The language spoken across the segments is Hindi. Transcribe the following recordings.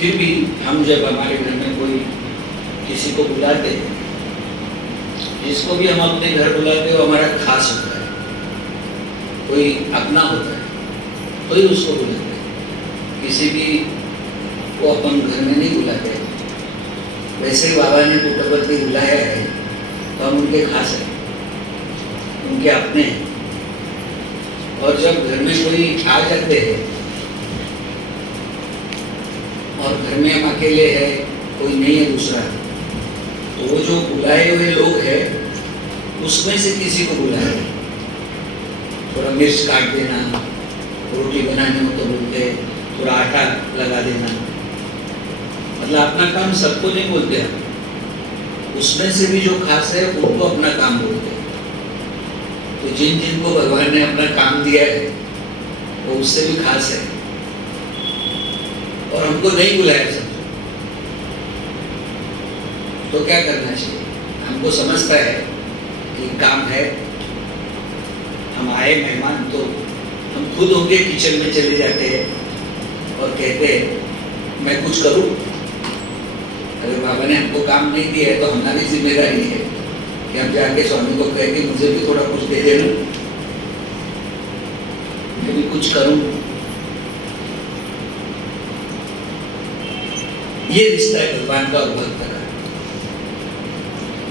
फिर भी हम जब हमारे घर में कोई किसी को बुलाते हैं, जिसको भी हम अपने घर बुलाते हो हमारा खास होता है, कोई अपना होता है तो ही उसको बुलाते हैं। किसी भी को अपन घर में नहीं बुलाते। वैसे ही बाबा ने पुट्टपर्थी बुलाया है तो हम उनके खास हैं, उनके अपने हैं। और जब घर में कोई आ जाते हैं और घर में हम अकेले हैं, कोई नहीं है दूसरा, तो वो जो बुलाए हुए लोग हैं उसमें से किसी को बुलाए, थोड़ा मिर्च काट देना, रोटी बनाने में तो बोलते, थोड़ा आटा लगा देना, मतलब अपना काम सबको नहीं बोलते हम, उसमें से भी जो खास है उनको अपना काम बोलते हैं। तो जिन जिनको भगवान ने अपना काम दिया है वो उससे भी खास है और हमको नहीं बुलाया सब, तो क्या करना चाहिए? हमको समझता है कि काम है, हम आए मेहमान, तो हम खुद होंगे किचन में चले जाते हैं और कहते हैं मैं कुछ करूं। अगर बाबा ने हमको काम नहीं दिया है तो हमारी जिम्मेदारी है कि हम जाके स्वामी को कहें कि मुझे भी थोड़ा कुछ दे देना, मैं भी कुछ करूं। ये रिश्ता है भगवान का और भक्त का।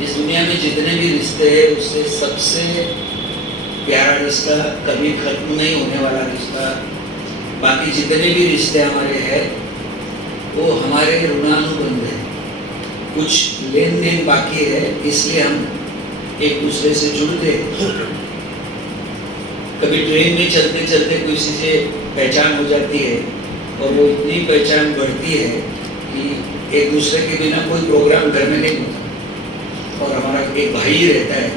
इस दुनिया में जितने भी रिश्ते हैं उससे सबसे प्यारा रिश्ता, कभी खत्म नहीं होने वाला रिश्ता, बाकी जितने भी रिश्ते हमारे हैं वो हमारे ऋणानुबंध है। कुछ लेन देन बाकी है इसलिए हम एक दूसरे से जुड़ते हैं। कभी ट्रेन में चलते चलते किसी से पहचान हो जाती है और वो इतनी पहचान बढ़ती है कि एक दूसरे के बिना कोई प्रोग्राम घर में नहीं होता। और हमारा एक भाई रहता है,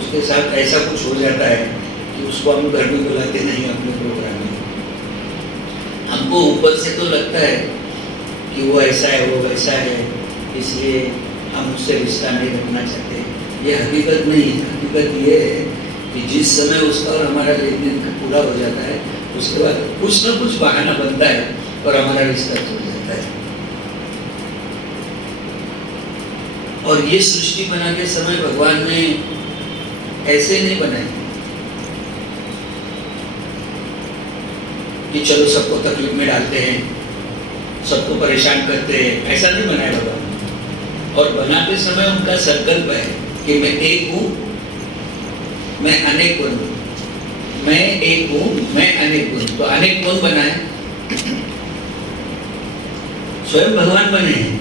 उसके साथ ऐसा कुछ हो जाता है कि उसको हम घर में बुलाते नहीं अपने प्रोग्राम में। हमको ऊपर से तो लगता है कि वो ऐसा है, वो वैसा है, इसलिए हम उससे रिश्ता नहीं रखना चाहते। ये हकीकत नहीं है। हकीकत ये है कि जिस समय उसका और हमारा लेन देन पूरा हो जाता है उसके बाद कुछ ना कुछ बहाना बनता है और हमारा रिश्ता टूट जाता है। और ये सृष्टि बनाते समय भगवान ने ऐसे नहीं बनाई कि चलो सबको तकलीफ में डालते हैं, सबको परेशान करते हैं, ऐसा नहीं बनाया भगवान। और बनाते समय उनका संकल्प है कि मैं एक हूं, मैं अनेक बनूं, मैं एक हूं, मैं अनेक बनूं। तो अनेक कौन बनाए? स्वयं भगवान बने हैं।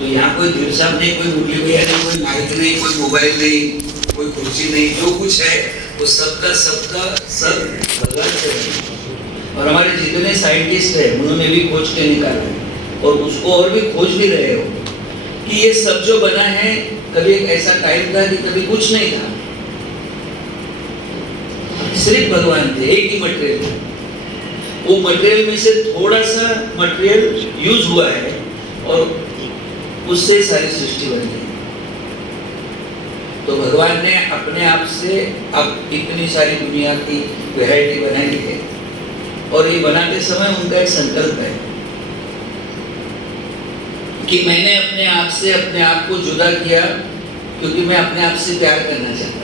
तो यहाँ कोई धीर साहब नहीं, कोई मुरली भैया नहीं, कोई माइक नहीं, कोई मोबाइल नहीं, कोई कुर्सी नहीं, जो कुछ है वो सबका सब भगवान से बने। और हमारे जितने साइंटिस्ट हैं उन्होंने भी खोज के निकाला है और उसको और भी खोज भी रहे हो कि ये सब जो बना है, कभी एक ऐसा टाइम था कि कभी कुछ नहीं था, सिर्फ भगवान थे, एक ही मटेरियल था। वो मटेरियल में से थोड़ा सा मटेरियल यूज हुआ है और उससे सारी सृष्टि बन गई। तो भगवान ने अपने आप से अब इतनी सारी दुनिया की वैरायटी बनाई है और ये बनाते समय उनका एक संकल्प है कि मैंने अपने आप से अपने आप को जुदा किया क्योंकि मैं अपने आप से प्यार करना चाहता।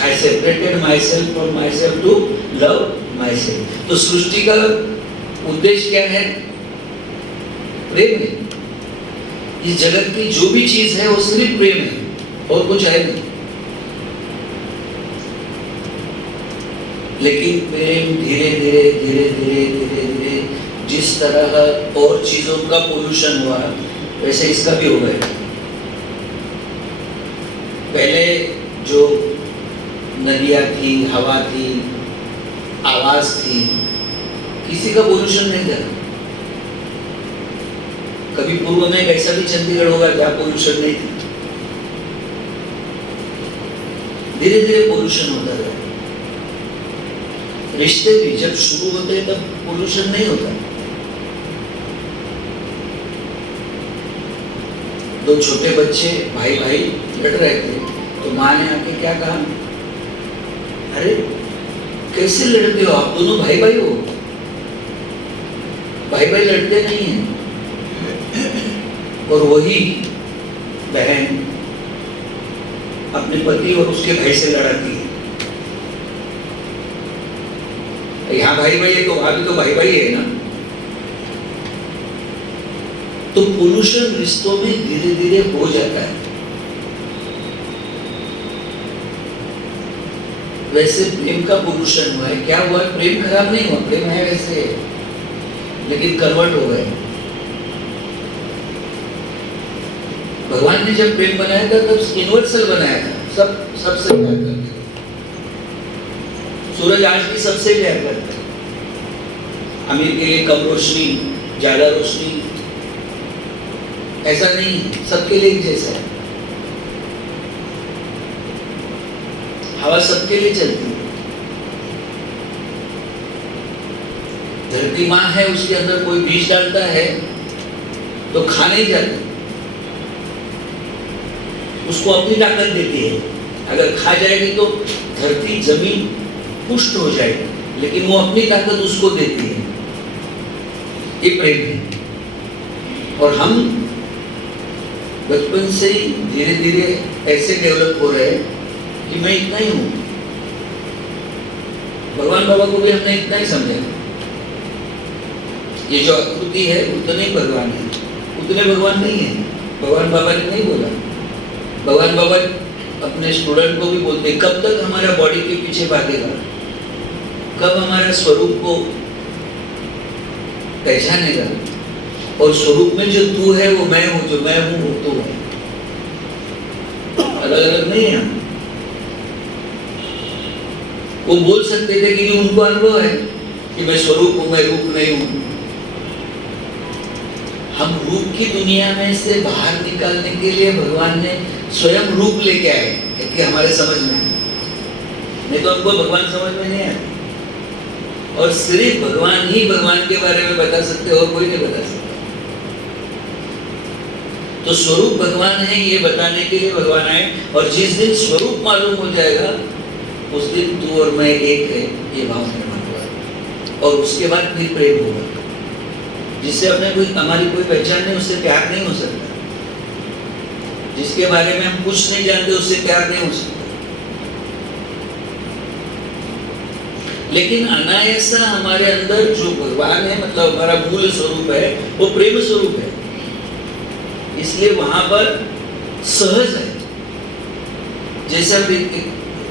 I separated myself from myself to love myself. तो सृष्टि का उद्देश्य क्या है? प्रेम है। इस जगत की जो भी चीज है वो सिर्फ प्रेम है और कुछ है नहीं। लेकिन प्रेम धीरे धीरे धीरे धीरे धीरे धीरे जिस तरह और चीजों का पोल्यूशन हुआ वैसे इसका भी हो गया। पहले जो नदियाँ थी, हवा थी, आवाज थी, किसी का पोल्यूशन नहीं था। कभी पूर्व में एक ऐसा भी चंडीगढ़ होगा जहाँ पोल्यूशन नहीं थी। धीरे धीरे पोल्यूशन होता है। रिश्ते भी जब शुरू होते हैं तब पोल्यूशन नहीं होता। दो छोटे बच्चे भाई भाई लड़ रहे थे तो माँ ने आके क्या कहा, अरे कैसे लड़ते हो आप दोनों भाई भाई हो? भाई भाई लड़ते नहीं हैं। और वही बहन अपने पति और उसके भाई से लड़ाती है। यहाँ भाई भाई है तो वहां भी तो भाई भाई है ना। तो पोल्यूशन रिश्तों में धीरे धीरे हो जाता है। वैसे प्रेम का पोल्यूशन हुआ है। क्या हुआ? प्रेम खराब नहीं हुआ, प्रेम है वैसे, लेकिन कन्वर्ट हो गए। भगवान ने जब प्रेम बनाया था तब यूनिवर्सल बनाया था, सबसे प्यार करते थे। सूरज आज भी सबसे प्यार करता है। अमीर के लिए कम रोशनी, ज्यादा रोशनी ऐसा नहीं, सबके लिए एक जैसा है। हवा सबके लिए चलती है। धरती माँ है, उसके अंदर कोई बीज डालता है तो खा नहीं जाता, उसको अपनी ताकत देती है। अगर खा जाएगी तो धरती जमीन पुष्ट हो जाएगी, लेकिन वो अपनी ताकत उसको देती है। ये प्रेम है। और हम बचपन से ही धीरे धीरे ऐसे डेवलप हो रहे हैं कि मैं इतना ही हूं। भगवान बाबा को भी हमने इतना ही समझा। ये जो आकृति है उतने ही भगवान है, उतने भगवान नहीं है। भगवान बाबा ने नहीं बोला। भगवान बाबा अपने स्टूडेंट को भी बोलते, कब तक हमारा बॉडी के पीछे भागेगा, कब हमारा स्वरूप को पहचानेगा। और स्वरूप में जो तू है वो मैं हूं, जो मैं हूं वो तू है। अलग अलग नहीं है। वो बोल सकते थे कि उनको अनुभव है कि मैं स्वरूप हूं, मैं रूप नहीं हूं। हम रूप की दुनिया में से बाहर निकालने के लिए भगवान ने स्वयं रूप लेके आए, क्योंकि हमारे समझ में है। नहीं तो हमको भगवान समझ में नहीं आया। और सिर्फ भगवान ही भगवान के बारे में बता सकते, और कोई नहीं बता सकता। तो स्वरूप भगवान है ये बताने के लिए भगवान आए। और जिस दिन स्वरूप मालूम हो जाएगा उस दिन तू और मैं एक है, ये भाव निर्माण होगा। और उसके बाद फिर प्रेम होगा। जिससे अपने कोई हमारी कोई पहचान नहीं, उससे प्यार नहीं हो सकता। जिसके बारे में हम कुछ नहीं जानते उससे प्यार नहीं हो सकता। लेकिन अनायासा हमारे अंदर जो भगवान है, मतलब हमारा मूल स्वरूप है, वो प्रेम स्वरूप है। इसलिए वहां पर सहज है। जैसे हम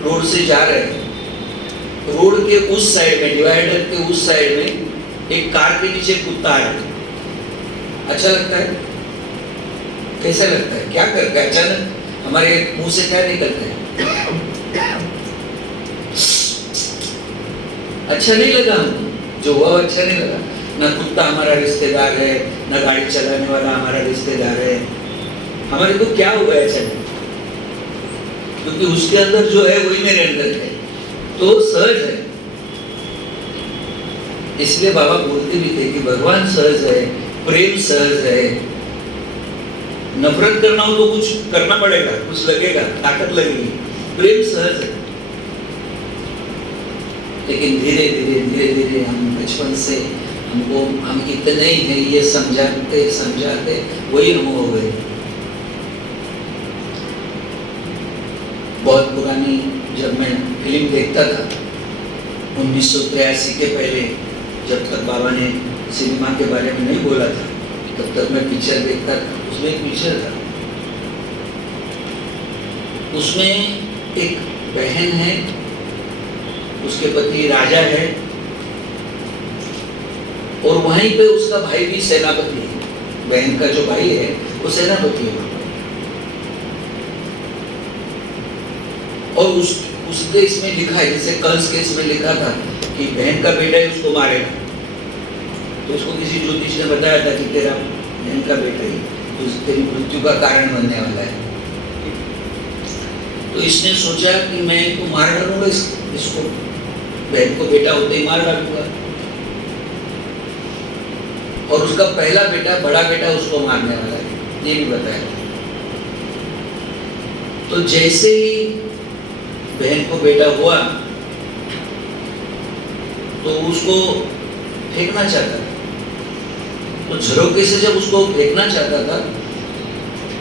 रोड से जा रहे हैं, रोड के उस साइड में, डिवाइडर के उस साइड में एक कार के नीचे कुत्ता है। अच्छा लगता है? कैसा लगता है? क्या करता है? अचानक हमारे मुंह से क्या निकलता है? अच्छा नहीं लगा हमको, जो हुआ अच्छा नहीं लगा। ना कुत्ता हमारा रिश्तेदार है, ना गाड़ी चलाने वाला हमारा रिश्तेदार है। हमारे को क्या हुआ ऐसा? क्योंकि उसके अंदर जो है वही मेरे अंदर है, तो सहज है। इसलिए बाबा बोलते भी थे कि भगवान सहज है, प्रेम सहज है। नफरत करना हो तो कुछ करना पड़ेगा, कुछ लगेगा, ताकत लगेगी। प्रेम सहज है। लेकिन धीरे धीरे धीरे धीरे हम बचपन से हम इतने ही हैं ये समझाते समझाते वही हम हो गए। बहुत पुरानी जब मैं फिल्म देखता था 1983 के पहले, जब तक बाबा ने सिनेमा के बारे में नहीं बोला था, तब तक मैं पिक्चर देखता था। उसमें एक पिक्चर था, उसमें एक बहन है, उसके पति राजा है, और वहीं पे उसका भाई भी सेनापति है। बहन का जो भाई है वो सेनापति है। और उसने इसमें लिखा है, जैसे कंस के इसमें लिखा था कि बहन का बेटा है उसको मारेगा। तो उसको किसी ज्योतिष ने बताया था कि तेरा बहन का बेटा ही तो तेरी मृत्यु का कारण बनने वाला है। तो इसने सोचा कि मैं तो मार डालूंगा इसको, बहन को बेटा होते ही मार डालूंगा। और उसका पहला बेटा, बड़ा बेटा उसको मारने वाला है, ये भी बताया। तो जैसे ही बहन को बेटा हुआ तो उसको फेंकना चाहता था, तो झरोके से जब उसको फेंकना चाहता था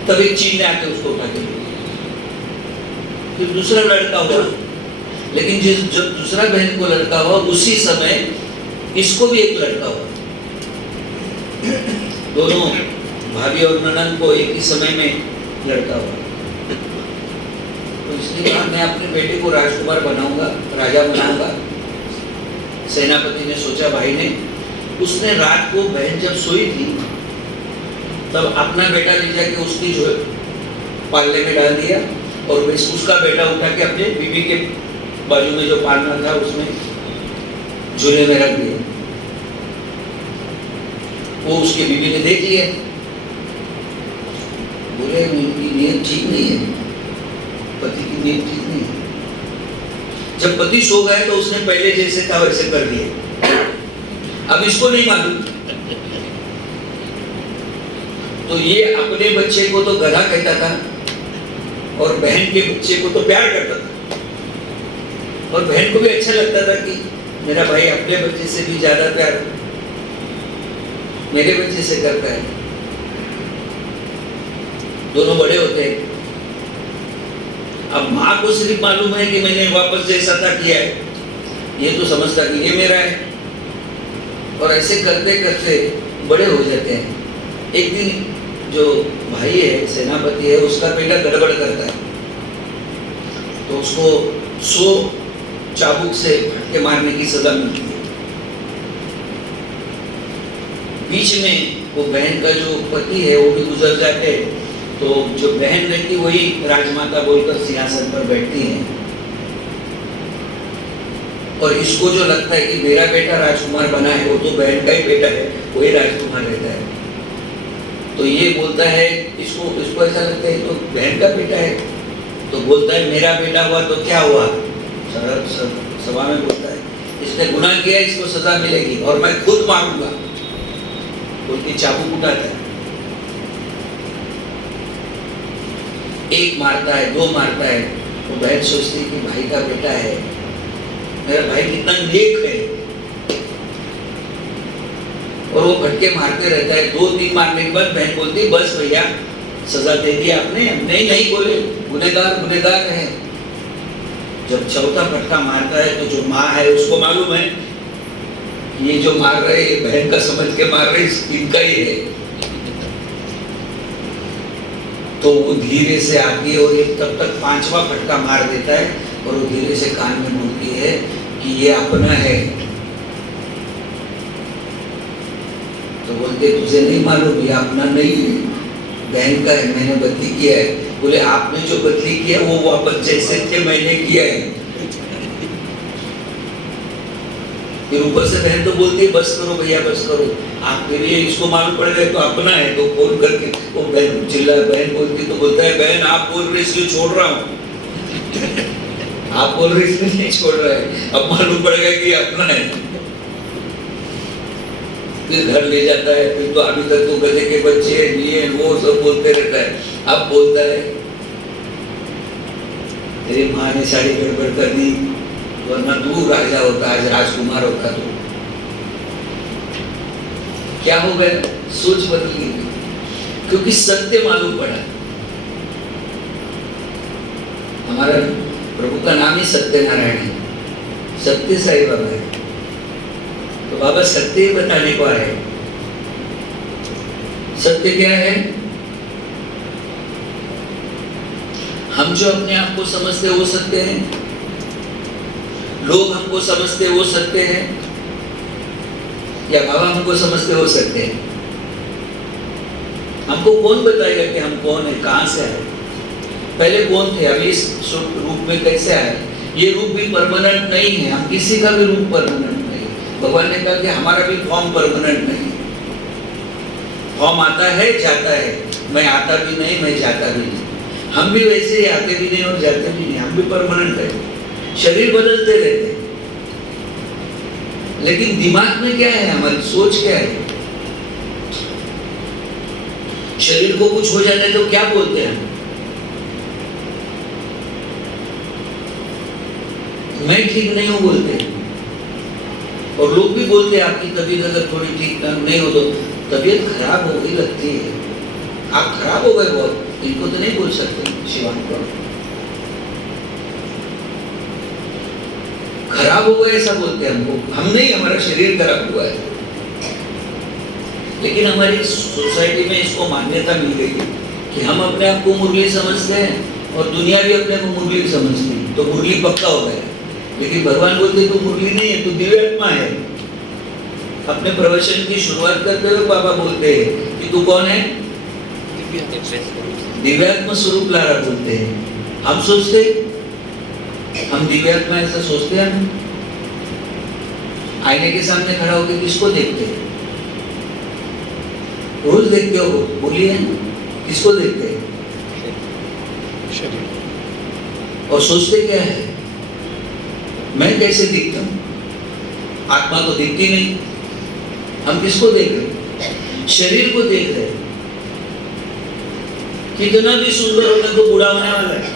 तब एक चील ने आके उसको उठा के ले लिया। फिर दूसरा लड़का हुआ, लेकिन जब दूसरा बहन को लड़का हुआ उसी समय इसको भी एक लड़का हुआ। दोनों भाभी और ननद को एक ही समय में लड़का हुआ। तो इसलिए कहा मैं अपने बेटे को राजकुमार बनाऊंगा, राजा बनाऊंगा। सेनापति ने सोचा, भाई ने, उसने रात को बहन जब सोई थी तब अपना बेटा ले जाके उसकी जो पालने में डाल दिया और उसका बेटा उठा के अपने बीवी के बाजू में जो पालना था उसमें झूले में रख दिया। वो उसकी बीवी ने देख लिया, बोले उनकी नीयत ठीक नहीं है, पति की नीयत ठीक नहीं है। जब पति सो गए तो उसने पहले जैसे था वैसे कर दिया। अब इसको नहीं मालूम, तो ये अपने बच्चे को तो गधा कहता था और बहन के बच्चे को तो प्यार करता था, और बहन को भी अच्छा लगता था कि मेरा भाई अपने बच्चे से भी ज्यादा प्यार मेरे बच्चे से करता है। दोनों बड़े होते हैं। अब माँ को सिर्फ मालूम है कि मैंने वापस जैसा था किया है, ये तो समझता कि ये मेरा है, और ऐसे करते करते बड़े हो जाते हैं। एक दिन जो भाई है, सेनापति है, उसका बेटा गड़बड़ करता है तो उसको 100 चाबुक से फटके मारने की सजा मिलती है। बीच में वो बहन का जो पति है वो भी गुजर जाते, तो जो बहन रहती वही राजमाता बोलकर सिंहासन पर बैठती है, और इसको जो लगता है कि मेरा बेटा राजकुमार बना है, वो तो बहन का ही बेटा है, वही राजकुमार रहता है। तो ये बोलता है, इसको ऐसा लगता है तो बहन का बेटा है, तो बोलता है मेरा बेटा हुआ तो क्या हुआ, सभा में बोलता है इसने गुनाह किया, इसको सजा मिलेगी और मैं खुद मारूंगा, बोल के चाबुक उठाता है। एक मारता है, 2 मारता है, तो बहन सोचती है कि भाई का बेटा है, मेरा भाई कितना नेक है, और वो फटके मारते रहता है। 2-3 मारने के बाद बहन बोलती है बस भैया सजा दे दी आपने। नहीं बोले, गुनहगार है। जब चौथा फटका मारता है तो जो माँ है उसको मालूम है ये जो मार रहे ये बहन का समझ के मार रहे, इनका ही है। तो वो धीरे से आती है और ये तब तक 5वां फटका मार देता है, और वो धीरे से कान में बोलती है कि ये अपना है। तो बोलते तुझे नहीं मालूम, ये अपना नहीं है, बहन का है, मैंने बदली किया है। बोले आपने जो बदली किया वो वापस जैसे थे मैंने किया है। फिर ऊपर से बहन तो बोलती है बस करो भैया बस करो, आपके लिए इसको मालूम पड़ गया तो अपना है। तो फोन करके वो बहन चिल्ला, बहन बोलती तो बोलता है बहन आप बोल रहे इसलिए छोड़ रहा हूँ, आप बोल रहे इसलिए नहीं छोड़ रहा है, अब मालूम पड़ गया कि अपना है। फिर घर ले जाता है, फिर तो अभी तक तो गधे के बच्चे लिए वो सब बोलते रहता है। अब बोलता है तेरी माँ ने सारी गड़बड़ कर दी, वरना तू राजा होता, आज राजकुमार होता। तो क्या हो गया, सोच बदली, क्योंकि सत्य मालूम पड़ा। हमारा प्रभु का नाम ही सत्यनारायण है, सत्य साई बाबा है। तो बाबा सत्य ही बताने को आए। सत्य क्या है? हम जो अपने आप को समझते वो सत्य है, लोग हमको समझते वो सत्य है, या बाबा हमको समझते वो सत्य है? हमको कौन बताएगा कि हम कौन है, कहां से आए? पहले कौन थे, अभी इस रूप में कैसे आए? ये रूप भी परमानेंट नहीं है, हम किसी का भी रूप परमानेंट नहीं। भगवान ने कहा कि हमारा भी फॉर्म परमानेंट नहीं। फॉर्म आता है जाता है, मैं आता भी नहीं मैं जाता भी नहीं। हम भी वैसे ही आते भी नहीं और जाते भी नहीं, हम भी परमानेंट है। शरीर बदलते रहते हैं, लेकिन दिमाग में क्या है, हमारी सोच क्या है? शरीर को कुछ हो जाने तो क्या बोलते हैं? मैं ठीक नहीं हूं बोलते हैं, और लोग भी बोलते हैं आपकी तबीयत अगर थोड़ी ठीक नहीं हो तो तबीयत खराब हो गई लगती है, आप खराब हो गए बहुत, इनको तो नहीं बोल सकते शिवांग को खराब हो गए ऐसा बोलते हैं हमको, हम नहीं, हमारा शरीर खराब हुआ है। लेकिन हमारी सोसाइटी में इसको मान्यता मिल गई है कि हम अपने आप को मुरली समझते हैं और दुनिया भी अपने को मुरली समझती है, तो मुरली पक्का हो गया। लेकिन भगवान बोलते तू मुरली नहीं है, तू दिव्य आत्मा है। अपने प्रवचन की शुरुआत करते हुए बाबा बोलते हैं कि तू कौन है? दिव्यात्मा स्वरूप लारा बोलते हैं। हम सोचते, हम दिव्यात्मा ऐसा सोचते हैं? हम आईने के सामने खड़ा होकर किसको देखते हैं? रोज देखते हो, बोलिए किसको देखते हैं? और सोचते क्या है, मैं कैसे दिखता हूं? आत्मा तो दिखती नहीं। हम किसको देख रहे? शरीर को देख रहे। कितना भी सुंदर होगा तो बूढ़ा होने वाला है,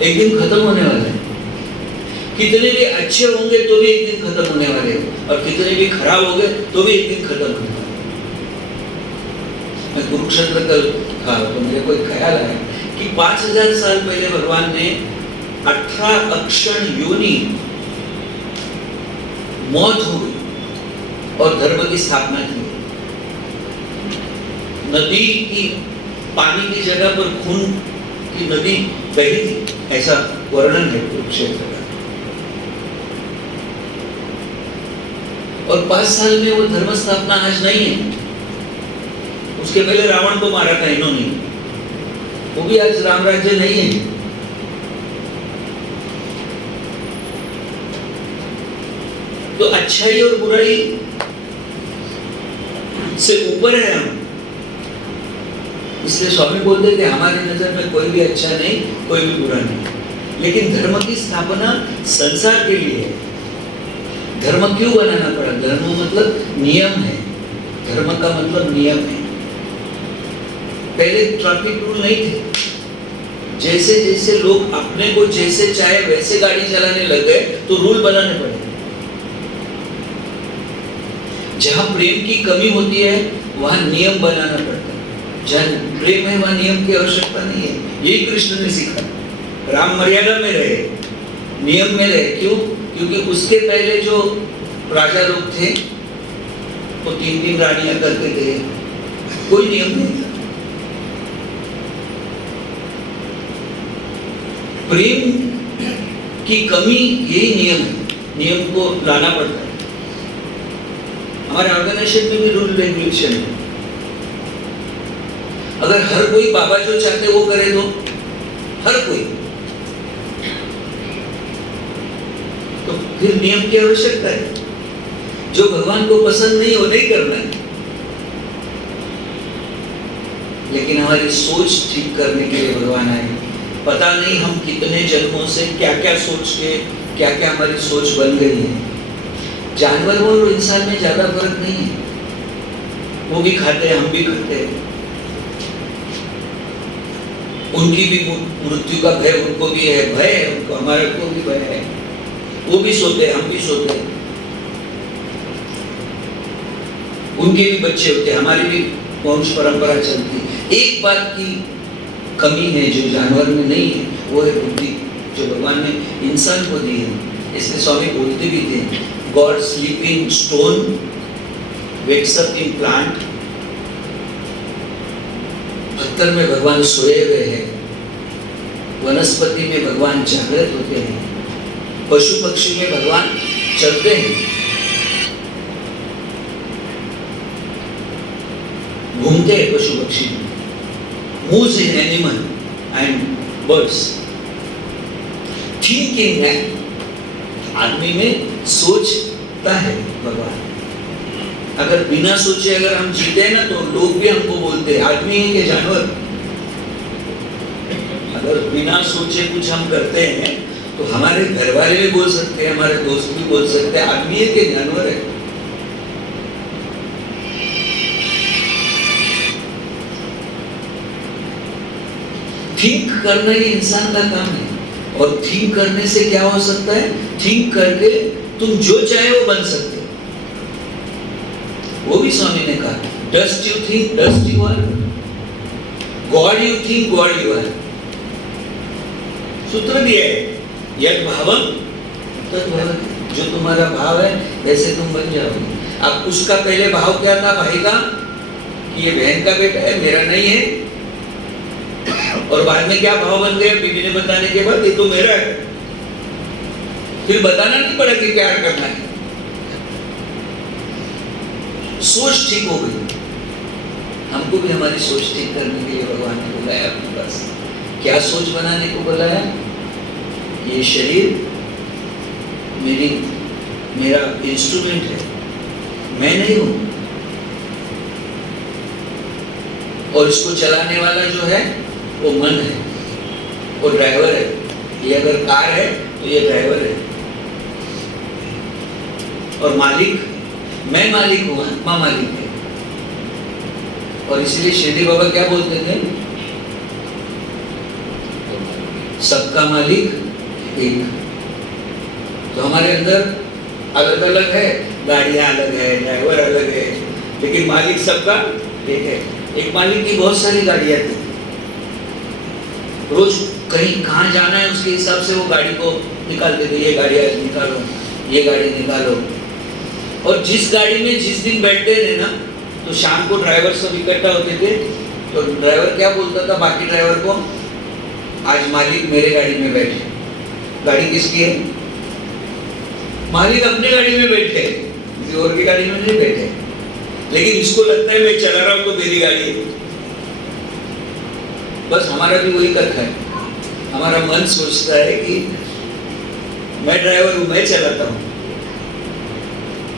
एक दिन खत्म होने वाला है। कितने भी अच्छे होंगे तो भी एक दिन खत्म होने वाले हैं, और कितने भी खराब होंगे तो भी एक दिन खत्म होने वाले। मैं कुरुक्षेत्र कल था तो मुझे कोई ख्याल आया कि 5000 साल पहले भगवान ने 18 अक्षण योनि मौत हुई और धर्म की स्थापना की। नदी की पानी की जगह पर खून की नदी बही थी, ऐसा वर्णन है कुरुक्षेत्र का। और 5 साल में वो धर्म स्थापना आज नहीं है। उसके पहले रावण को मारा था इन्होंने, वो भी आज राम राज्य नहीं है। तो अच्छाई और बुराई से ऊपर है हम। इसलिए स्वामी बोलते थे हमारी नजर में कोई भी अच्छा नहीं, कोई भी बुरा नहीं। लेकिन धर्म की स्थापना संसार के लिए है। धर्म क्यों बनाना पड़ा? धर्म मतलब नियम है, धर्म का मतलब नियम है। पहले ट्रैफिक रूल नहीं थे। जैसे जैसे लोग अपने को जैसे चाहे वैसे गाड़ी चलाने लग गए तो रूल बनाने पड़े। जहां प्रेम की कमी होती है वहां नियम बनाना पड़ता है। जहां प्रेम है वहां नियम की आवश्यकता नहीं है। यही कृष्ण ने सीखा। राम मर्यादा में रहे, नियम में रहे। क्यों? क्योंकि उसके पहले जो राजा लोग थे वो 3-3 रानियां करते थे, कोई नियम नहीं था। प्रेम की कमी यही नियम है, नियम को लाना पड़ता है। हमारे ऑर्गेनाइजेशन में भी रूल रेगुलेशन है। अगर हर कोई बाबा जो चाहते वो करे तो हर कोई, तो फिर नियम की आवश्यकता है। जो भगवान को पसंद नहीं वो नहीं करना है। लेकिन हमारी सोच ठीक करने के लिए भगवान आए। पता नहीं हम कितने जन्मों से क्या क्या सोच के, क्या क्या हमारी सोच बन गई है। जानवर और इंसान में ज्यादा फर्क नहीं है। वो भी खाते हैं, हम भी खाते हैं। उनकी भी मृत्यु का भय उनको भी है, भय है उनको, हमारे को भी भय है। वो भी सोते हैं, हम भी सोते हैं। उनके भी बच्चे होते हैं, हमारी भी वंश परंपरा चलती है। एक बात की कमी है जो जानवर में नहीं है, वो है बुद्धि, जो भगवान ने इंसान को दी है। इसलिए स्वामी बोलते भी थे, God sleep in stone, wakes up in plant. पत्थर में भगवान सोए हुए हैं, वनस्पति में भगवान जागृत होते हैं, पशु पक्षी में भगवान चलते हैं, घूमते हैं पशु पक्षी। Moves in animal and birds. Thinking है, आदमी में सोचता है भगवान। अगर बिना सोचे अगर हम जीते हैं ना तो लोग भी हमको बोलते हैं आदमी है कि जानवर। अगर बिना सोचे कुछ हम करते हैं तो हमारे घर वाले भी बोल सकते हैं, हमारे दोस्त भी बोल सकते हैं आदमी है कि जानवर है। थिंक करना ही इंसान का काम है। और थिंक करने से क्या हो सकता है? थिंक करके तुम जो चाहे वो बन सकते हो। वो भी स्वामी ने कहा, dust you think dust you are, god you think god you are. सूत्र दिया है, यद भावम तद भवति, जो तुम्हारा भाव है वैसे तुम बन जाओगे। अब उसका पहले भाव क्या था भाई का, कि ये बहन का बेटा है, मेरा नहीं है, और बाद में क्या भाव बन गया बीवी ने बताने के बाद, ये तो मेरा है। फिर बताना नहीं पड़ा कि प्यार करना है, सोच ठीक हो गई। हमको भी हमारी सोच ठीक करने के लिए भगवान ने बुलाया अपने पास। क्या सोच बनाने को बुलाया? ये शरीर मेरा इंस्ट्रूमेंट है, मैं नहीं हूं, और इसको चलाने वाला जो है वो मन है, वो ड्राइवर है। ये अगर कार है तो ये ड्राइवर है, और मालिक मैं मालिक हूं, आत्मा मालिक है। और इसलिए शिरडी बाबा क्या बोलते थे, सबका मालिक एक। तो हमारे अंदर अलग अलग है, गाड़ियां अलग है, ड्राइवर अलग है, लेकिन मालिक सबका एक है। एक मालिक की बहुत सारी गाड़ियां थी, रोज कहीं कहाँ जाना है उसके हिसाब से वो गाड़ी को निकालते थे, ये गाड़ी आज निकालो, ये गाड़ी निकालो। और जिस गाड़ी में जिस दिन बैठते थे ना, तो शाम को ड्राइवर सब इकट्ठा होते थे, तो ड्राइवर क्या बोलता था बाकी ड्राइवर को, आज मालिक मेरे गाड़ी में बैठे। गाड़ी किसकी है? मालिक अपने गाड़ी में बैठे, किसी और की गाड़ी में नहीं बैठे, लेकिन इसको लगता है मैं चला रहा हूं तो मेरी गाड़ी है। बस हमारा भी वही कथा है, हमारा मन सोचता है कि मैं ड्राइवर हूं, मैं चलाता हूं,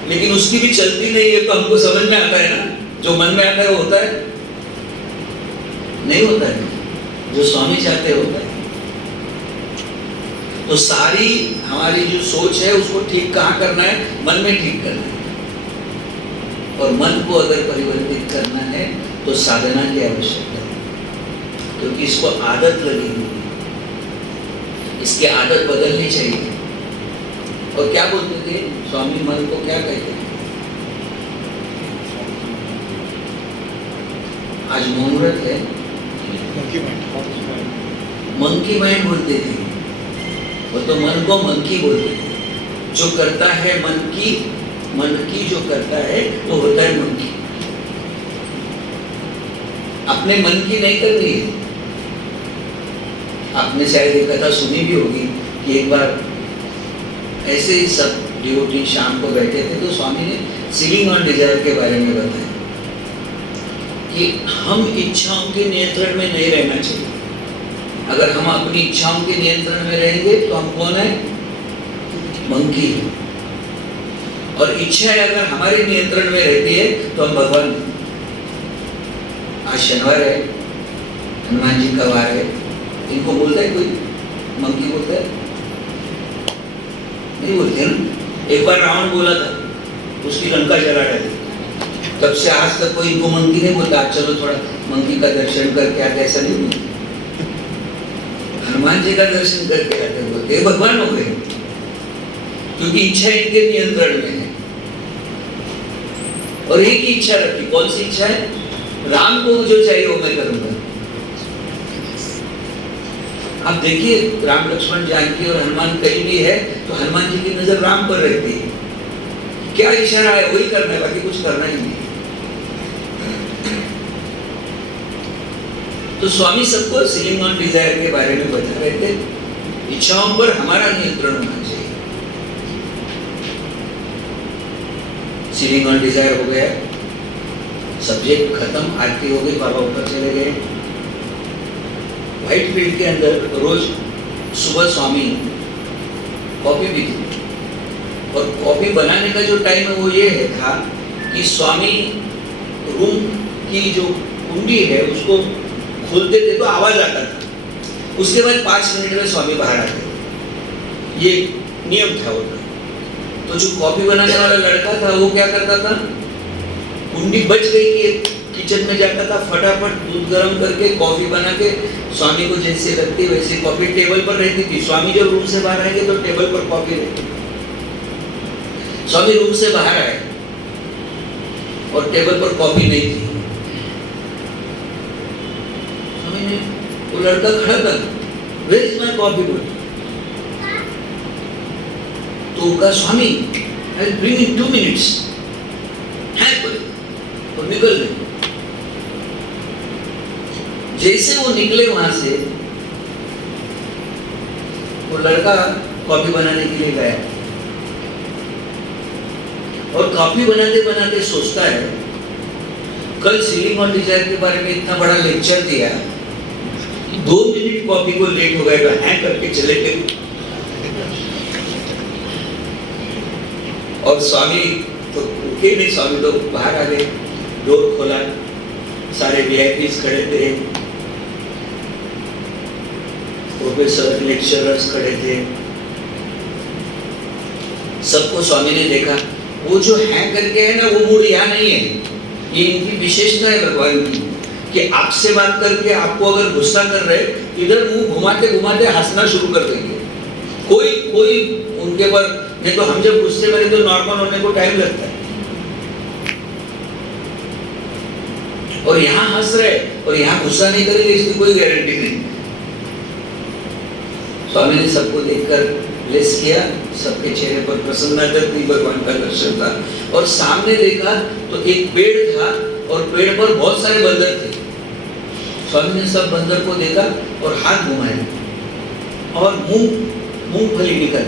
लेकिन उसकी भी चलती नहीं है। तो हमको समझ में आता है ना, जो मन में आता है वो होता है नहीं होता है, जो स्वामी चाहते होता है। तो सारी हमारी जो सोच है उसको ठीक कहाँ करना है? मन में ठीक करना है। और मन को अगर परिवर्तित करना है तो साधना की आवश्यकता है, क्योंकि इसको आदत लगी हुई है, इसकी आदत बदलनी चाहिए। और क्या बोलते थे स्वामी, मन को क्या कहते थे? आज मुहूर्त है, मंकी माइंड बोलते थे, वो तो मन को मंकी बोलते थे। जो करता है मन की जो करता है वो होता है मंकी। अपने मन की नहीं करनी है। आपने शायद एक कथा सुनी भी होगी कि एक बार ऐसे ही सब डिवोटी शाम को बैठे थे, तो स्वामी ने सीलिंग ऑन डिजायर के बारे में बताया कि हम इच्छाओं के नियंत्रण में नहीं रहना चाहिए। अगर हम अपनी इच्छाओं के नियंत्रण में रहेंगे तो हम कौन है? मंकी। और इच्छाएं अगर हमारे नियंत्रण में रहती है तो हम भगवान। आज शनिवार है, हनुमान जी का वार है, इनको बोलता है कोई? मंकी बोलता है? नहीं बोलते ना। एक बार रावण बोला था, उसकी लंका जला डाली। तब से आज तक कोई इनको मंकी नहीं बोलता। चलो थोड़ा मंकी का दर्शन करके आते, ऐसा नहीं बोलते। हनुमान जी का दर्शन करके आते बोलते भगवान हो गए, क्योंकि इच्छा इनके नियंत्रण में है। और एक ही इच्छा रखी, कौन सी इच्छा है? राम को जो चाहिए वो मैं करूंगा। अब देखिए, राम लक्ष्मण जानकी और हनुमान कहीं भी है तो हनुमान जी की नजर राम पर रहती है। क्या इशारा है वही करना है, बाकी कुछ करना ही नहीं। तो स्वामी सबको सीलिंग ऑन डिजायर के बारे में बता रहे थे। इच्छाओं पर हमारा नियंत्रण होना चाहिए। सीलिंग ऑन डिजायर हो गया, सब्जेक्ट खत्म, आरती हो गई, बाबा ऊपर चले गए। व्हाइट फील्ड के अंदर रोज सुबह स्वामी कॉफी पीते, और कॉफी बनाने का जो टाइम है वो ये है था कि स्वामी रूम की जो कुंडी है उसको खोलते थे तो आवाज आता था। उसके बाद 5 मिनट में स्वामी बाहर आते थे, ये नियम था उनका। तो जो कॉफी बनाने वाला लड़का था वो क्या करता था, कुंडी बच गई कि किचन में जाता था, फटाफट दूध गर्म करके कॉफी बना के स्वामी को जैसे लगती वैसे कॉफी टेबल पर रहती थी। स्वामी जब रूम से बाहर आएंगे तो टेबल पर कॉफी रहती। स्वामी रूम से बाहर आए, और टेबल पर कॉपी नहीं थी। स्वामी ने, वो लड़का खड़ा था, where is my copy book? तो कहा Swami I will bring in 2 minutes, है कोई? और निकल गए। जैसे वो निकले वहां से, वो लड़का कॉपी बनाने के लिए गया और कॉपी बनाते बनाते सोचता है, कल सीलिंग और डिजाइन के बारे में इतना बड़ा लेक्चर दिया, 2 मिनट कॉपी को लेट हो गए तो है करके चले गए। और स्वामी तो रुके नहीं, स्वामी तो बाहर आ गए, डोर खोला, सारे वीआईपीज खड़े थे, प्रोफेसर लेक्चरर्स खड़े थे, सबको स्वामी ने देखा। वो जो है करके है ना, वो मूड यहाँ नहीं है, ये इनकी विशेषता है भगवान की, कि आपसे बात करके आपको अगर गुस्सा कर रहे, इधर मुंह घुमाते घुमाते हंसना शुरू कर देंगे। कोई उनके पर, नहीं तो हम जब गुस्से में तो नॉर्मल होने को टाइम लगता है, और यहाँ हंस रहे और यहाँ गुस्सा नहीं करेंगे, इसकी कोई गारंटी नहीं। स्वामी ने सबको देखकर ब्लेस किया, सबके चेहरे पर प्रसन्नता थी, भगवान का दर्शन था। और सामने देखा तो एक पेड़ था और पेड़ पर बहुत सारे बंदर थे। स्वामी ने सब बंदर को देखा और हाथ घुमाया और मूंगफली निकल।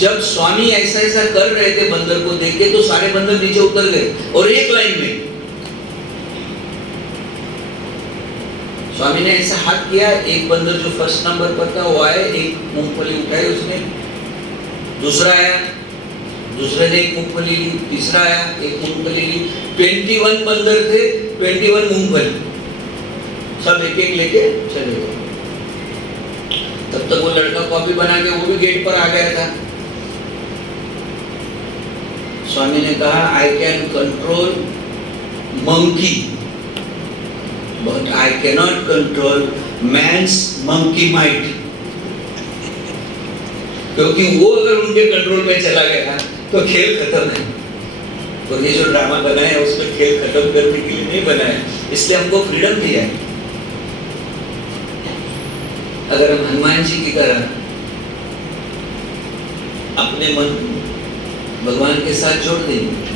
जब स्वामी ऐसा ऐसा कर रहे थे बंदर को देख के, तो सारे बंदर नीचे उतर गए और एक लाइन में स्वामी ने ऐसा हाथ किया, एक बंदर जो फर्स्ट नंबर पर था वो आए, एक मूंगफली उठाई उसने, दूसरा आया, दूसरे ने एक मूंगफली ली, तीसरा आया, एक मूंगफली ली, 21 बंदर थे, 21 मूंगफली, सब एक एक लेके चले गए। तब तक वो लड़का कॉपी बना के वो भी गेट पर आ गया था। स्वामी ने कहा, I can control monkey but I cannot control man's monkey mind, क्योंकि वो अगर उनके कंट्रोल में चला गया तो खेल खत्म है। तो ये जो ड्रामा बनाया है उसमें खेल खत्म करने के लिए नहीं बनाया, इसलिए हमको फ्रीडम दिया है। अगर हम हनुमान जी की तरह अपने मन भगवान के साथ जोड़ देंगे,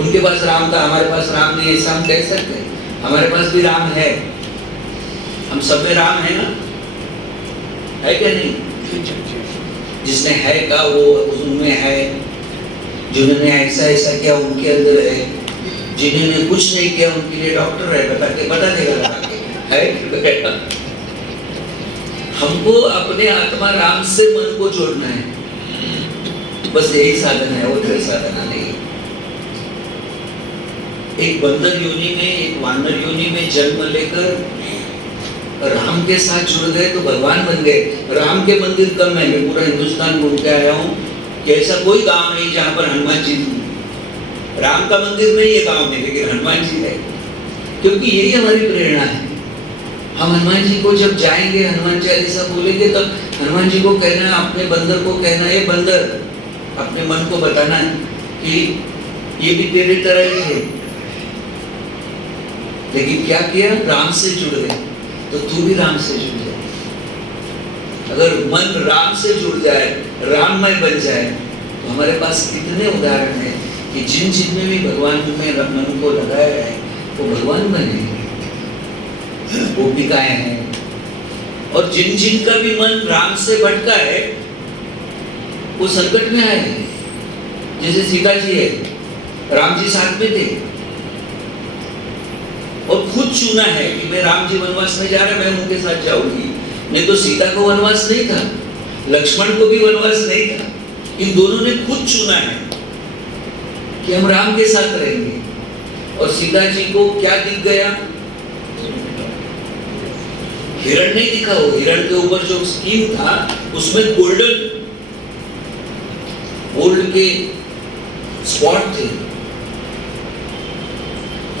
उनके पास राम था, हमारे पास राम नहीं, ऐसा हम कह सकते हैं? हमारे पास भी राम है, हम सब में राम है ना, है क्या नहीं? जिसने है कहा वो उनमें है, जिन्होंने ऐसा ऐसा किया उनके अंदर है, जिन्होंने कुछ नहीं किया उनके लिए डॉक्टर है, बता देगा है। हमको अपने आत्मा राम से मन को जोड़ना है, बस यही साधन है, और कोई साधना नहीं। एक बंदर योनि में, एक वानर योनि में जन्म लेकर राम के साथ जुड़ गए तो भगवान बन गए। राम के मंदिर कम है, मैं पूरा हिंदुस्तान घूम के आया हूँ कि ऐसा कोई गांव नहीं जहाँ पर हनुमान जी नहीं। राम का मंदिर नहीं है गांव में, लेकिन हनुमान जी है, क्योंकि यही हमारी प्रेरणा है। हम हनुमान जी को जब जाएंगे, हनुमान चालीसा बोलेंगे, तब हनुमान जी को कहना है, अपने बंदर को कहना है, बंदर अपने मन को बताना है कि ये भी तेरे तरह ही है। लेकिन क्या किया? राम से जुड़ गए, तो तू भी राम से जुड़ जाए। अगर मन राम से जुड़ जाए, राममय बन जाए, तो हमारे पास कितने उदाहरण हैं कि जिन जिनमें भी भगवान में मन को लगाया है वो भगवान बने। गोपिकाएं हैं, और जिन जिन का भी मन राम से भटका है वो संकट में आए हैं। जैसे सीता जी है, राम जी साथ में थे और खुद चुना है कि मैं राम जी वनवास में जा रहे, मैं उनके साथ जाऊंगी। नहीं तो सीता को वनवास नहीं था, लक्ष्मण को भी वनवास नहीं था, इन दोनों ने खुद चुना है कि हम राम के साथ रहेंगे। और सीता जी को क्या दिख गया? हिरण नहीं दिखा, वो हिरण के ऊपर जो स्कीन था उसमें गोल्ड के स्पॉट थे।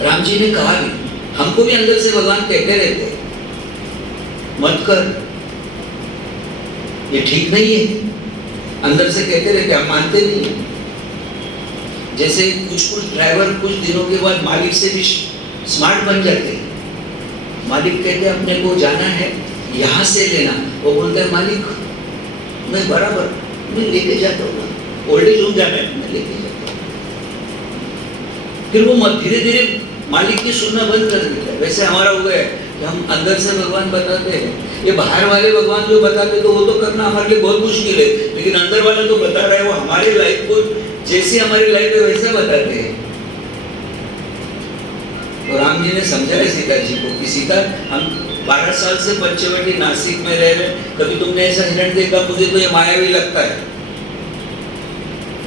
राम जी ने कहा भी, हमको भी अंदर से भगवान कहते रहते मत कर, ये ठीक नहीं है, अंदर से कहते रहते, हम मानते नहीं है। जैसे कुछ ड्राइवर कुछ दिनों के बाद मालिक से भी स्मार्ट बन जाते हैं। मालिक कहते हैं अपने को जाना है यहाँ से लेना, वो बोलता है मालिक मैं बराबर मैं लेके जाता हूँ, ओल्ड एज होम जाना है मैं लेके जाता हूँ। फिर वो धीरे धीरे मालिक की सुनना बंद कर देता है। वैसे हमारा हो गया कि हम अंदर से भगवान बताते हैं, ये बाहर वाले भगवान जो बताते तो वो तो करना हमारे लिए बहुत मुश्किल है, लेकिन अंदर वाला तो बता रहा है, वो हमारी लाइफ को जैसी हमारी लाइफ है वैसे बताते हैं। तो राम जी ने समझाया सीता जी को कि सीता हम 12 साल से पंचवटी नासिक में रह रहे, कभी तुमने ऐसा हिरण देखा? मुझे तो ये मायावी लगता है।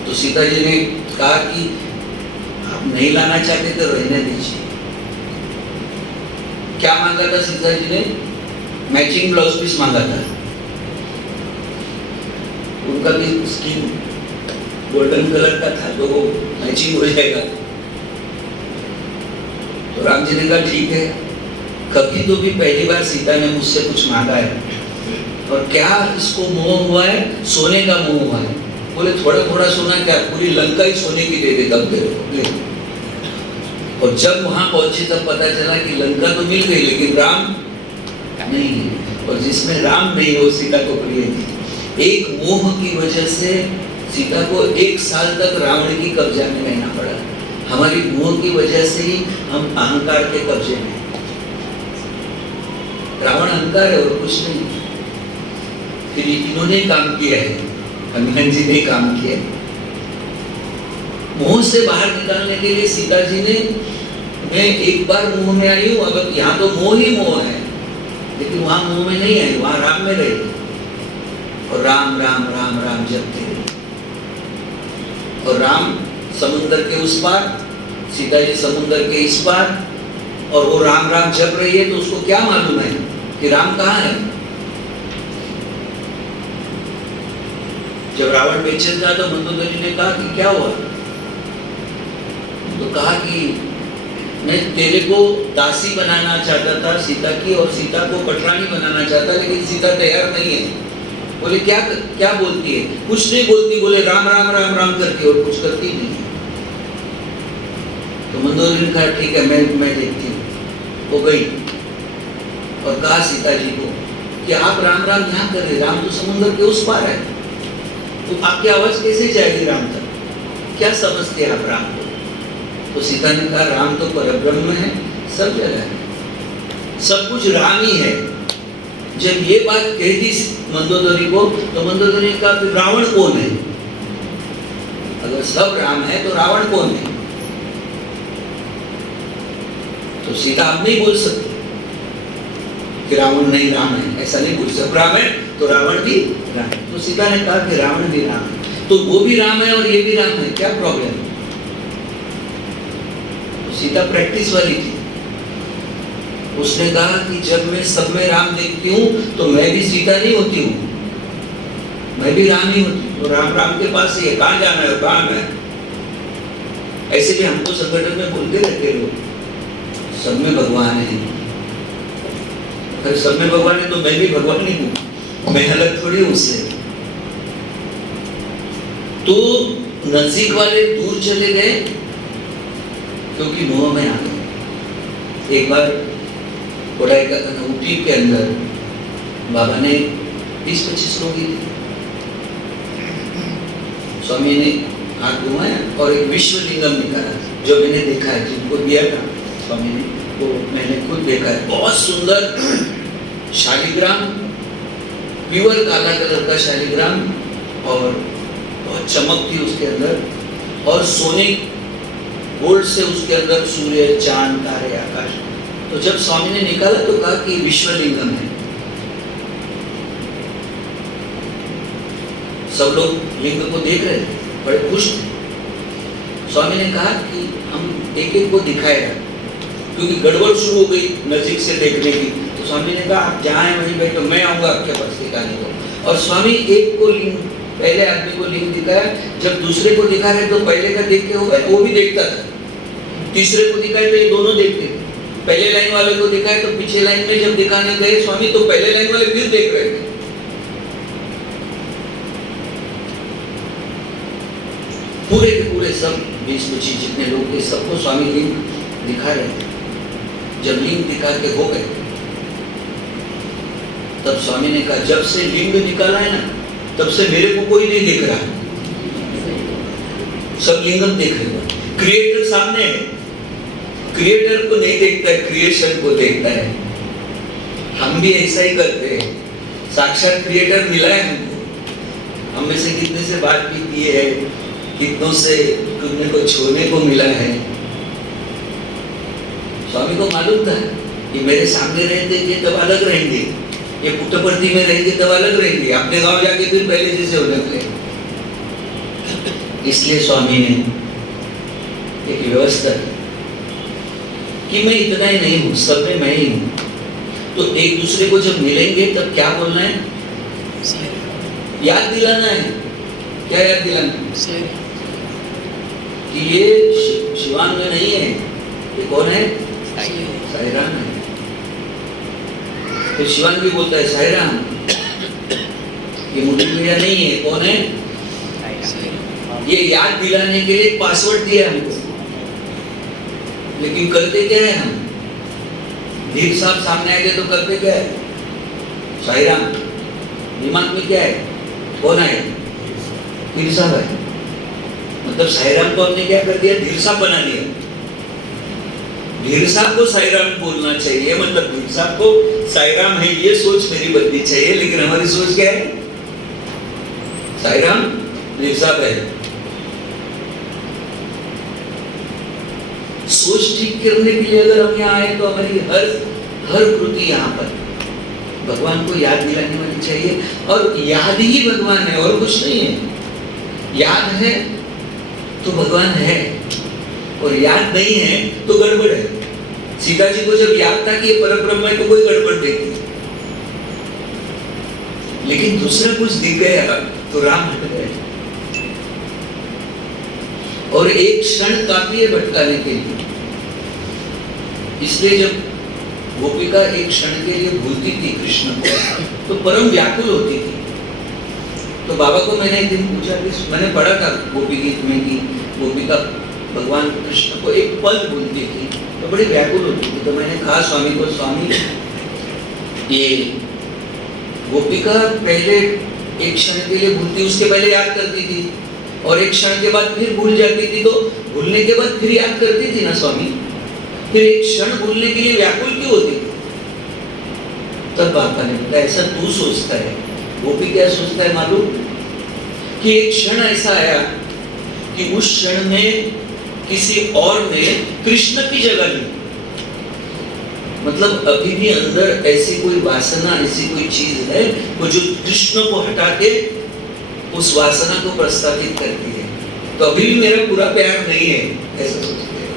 तो सीता जी ने कहा कि आप नहीं लाना चाहते तो रहने दीजिए। क्या मांगा था सीता जी ने? मैचिंग ब्लाउज पीस मांगा था। उनका भी स्किन गोल्डन कलर का था तो वो मैचिंग हो जाएगा। तो राम जी ने कहा ठीक है, कभी तो भी पहली बार सीता ने मुझसे कुछ मांगा है, और क्या इसको मोह हुआ है? सोने का मोह हुआ है। बोले थोड़ा थोड़ा सोना क्या, पूरी लंका ही सोने की दे दे तब दे। और जब वहां पहुंचे तब पता चला कि लंका तो मिल गई लेकिन राम नहीं, और जिसमें राम नहीं वो सीता को प्रिय थी। एक मोह की वजह से सीता को 1 साल तक रावण की कब्जा में रहना पड़ा। हमारी मोह की वजह से ही हम अहंकार के कब्जे में। रावण अहंकार है और कुछ नहीं। फिर इन्होंने काम किया है, हनुमान जी ने काम किया। मोह से बाहर निकालने के लिए सीता जी ने, मैं एक बार मोह में आई हूँ, अब यहाँ तो मोह ही मोह है, लेकिन वहां मोह में नहीं आई, वहां राम में रही और राम राम राम राम जपते रहे। और राम समुद्र के उस पार, सीता जी समुद्र के इस पार, और वो राम राम जप रही है। तो उसको क्या मालूम है कि राम कहाँ है? जब रावण बेचैन था तो मंदोदरी ने कहा कि क्या हुआ? तो कहा कि मैं तेरे को दासी बनाना चाहता था सीता की, और सीता को पटरानी बनाना चाहता, लेकिन सीता तैयार नहीं है। बोले क्या क्या बोलती है? कुछ नहीं बोलती। बोले राम राम राम राम करती और कुछ करती नहीं। तो मंदोदरी ने कहा ठीक है मैं देखती हूँ। वो गई और कहा सीता जी को कि आप राम राम यहाँ कर रहे, राम तो समुद्र के उस पार है, तो आपकी आवाज कैसे जाएगी राम तक? क्या समझते हैं आप राम को? तो सीता ने कहा राम तो परब्रह्म है, सब जगह है, सब कुछ राम ही है। जब ये बात कह दी मंदोदरी को, तो मंदोदरी ने कहा कि रावण कौन है? अगर सब राम है तो रावण कौन है? तो सीता अब नहीं बोल सकती कि रावण नहीं राम है, ऐसा नहीं बोल सकती। राम है तो रावण भी राम है। तो सीता ने कहा कि रावण भी राम है, तो वो भी राम है और ये भी राम है, क्या प्रॉब्लम है? तो सीता प्रैक्टिस वाली थी। उसने कहा कि जब मैं सब में राम देखती हूँ तो मैं भी सीता नहीं होती हूँ, मैं भी राम ही होती हूँ। तो राम राम के पास ही है, कहाँ जाना है, कहाँ है? ऐसे भी हमको संगठन में बोलते रहते लोग, सब में भगवान है। अगर सब में भगवान है तो मैं भी भगवान ही हूँ, मैं अलग थोड़ी हूँ उससे। तो नजदीक वाले दूर चले गए क्योंकि मोह में आ गए। एक बार ऊटी के अंदर बाबा ने 20-25 लोग ही थे। स्वामी ने हाथ घुमाया और एक विश्वलिंगम निकाला, जो मैंने देखा है, जिनको दिया था स्वामी ने, वो मैंने खुद देखा है। बहुत सुंदर शालिग्राम, प्योर काला कलर का शालिग्राम, और बहुत चमक थी उसके अंदर, और सोने गोल्ड से उसके अंदर सूर्य, चांद, तारे, आकाश। तो जब स्वामी ने निकाला तो कहा कि विश्वलिंगम है। सब लोग लिंग को देख रहे थे, बड़े खुश थे। स्वामी ने कहा कि हम एक एक को दिखाएगा, क्योंकि गड़बड़ शुरू हो गई नजदीक से देखने की। तो स्वामी ने कहा आप जहाँ हैं वहीं बैठो, मैं आऊँगा आपके पास दिखाने को। और स्वामी एक को लिंग, पहले आदमी को लिंग दिखाया। जब दूसरे को दिखा रहे तो पहले का देख के होगा, वो भी देखता था। तीसरे को दिखाए तो ये दोनों देखते थे। पहले लाइन वाले को दिखाए तो पीछे लाइन में जब दिखाने गए स्वामी, तो पहले लाइन वाले फिर देख रहे थे। पूरे के पूरे सब 20-25 जितने लोग थे सबको स्वामी लिंग दिखा रहे थे। जब लिंग दिखा के हो गए तब स्वामी ने कहा जब से लिंग निकाला है ना तब से मेरे को कोई नहीं देख रहा, सब लिंगम देख रहे हैं। क्रिएटर सामने है, क्रिएटर को नहीं देखता है, क्रिएशन को देखता है। हम भी ऐसा ही करते हैं, साक्षात क्रिएटर मिला है हमको। हम में से कितने से बात भी की है, कितनों से कितने को छोड़ने को मिला है। स्वामी को मालूम था कि मेरे सामने रहते ये तब अलग रहेंगे, ये पुट्टपर्ती में रहेंगे तब अलग रहेंगे, अपने गांव जाके फिर पहले जैसे होने लगे। इसलिए स्वामी ने एक व्यवस्था कि मैं इतना ही नहीं हूं, सब में मैं ही हूं। तो एक दूसरे को जब मिलेंगे तब क्या बोलना है, याद दिलाना है। क्या याद दिलाना है? कि ये शिवांग में नहीं है, ये कौन है? साईराम है। तो शिवांग भी बोलता है साईराम, ये मुझे भैया नहीं है, कौन है? ये याद दिलाने के लिए पासवर्ड दिया हमको, लेकिन करते क्या है हम? धीर साहब सामने आएंगे तो करते क्या है? साईराम दिमाग में क्या है? कौन है? धीर साहब है। मतलब साईराम को हमने क्या कर दिया? धीर साहब बना दिया। धीर साहब को साईराम बोलना चाहिए, मतलब धीर साहब को साईराम है ये सोच मेरी बदलनी चाहिए, लेकिन हमारी सोच क्या है? साईराम धीर साहब है। सोच ठीक करने के लिए अगर हम यहाँ आए तो हमारी हर कृति यहाँ पर भगवान को याद दिलाने वाली चाहिए। और याद ही भगवान है और कुछ नहीं है। याद है तो भगवान है, और याद नहीं है तो गड़बड़ है। सीता जी को जब याद था कि ये परब्रह्म है तो कोई गड़बड़ नहीं थी, लेकिन दूसरा कुछ दिख गया तो राम हट गए। और एक क्षण काफी है भटकाने के लिए। इसलिए जब गोपिका एक क्षण के लिए भूलती थी कृष्ण को तो परम व्याकुल होती थी। तो बाबा को मैंने एक दिन पूछा कि मैंने पढ़ा था गोपी गीत में कि गोपिका भगवान कृष्ण को एक पल भूलती थी तो बड़ी व्याकुल होती थी। तो मैंने कहा स्वामी को, स्वामी ये गोपिका पहले एक क्षण के लिए भूलती, उसके पहले याद करती थी, और एक क्षण के बाद फिर भूल जाती थी, तो भूलने के बाद फिर याद करती थी ना स्वामी। फिर एक क्षण भूलने के लिए व्याकुल क्यों होती थी? तब बाबा ने बताया ऐसा तू सोचता है, गोपी क्या सोचता है मालूम? कि एक क्षण ऐसा आया कि उस क्षण में किसी और ने कृष्ण की जगह ली। मतलब अभी भी अंदर ऐसी कोई वासना, ऐसी कोई चीज है वो जो कृष्ण को हटा के उस वासना को प्रस्तावित करती है। तो अभी भी मेरा पूरा प्यार नहीं है, ऐसा सोचते हैं।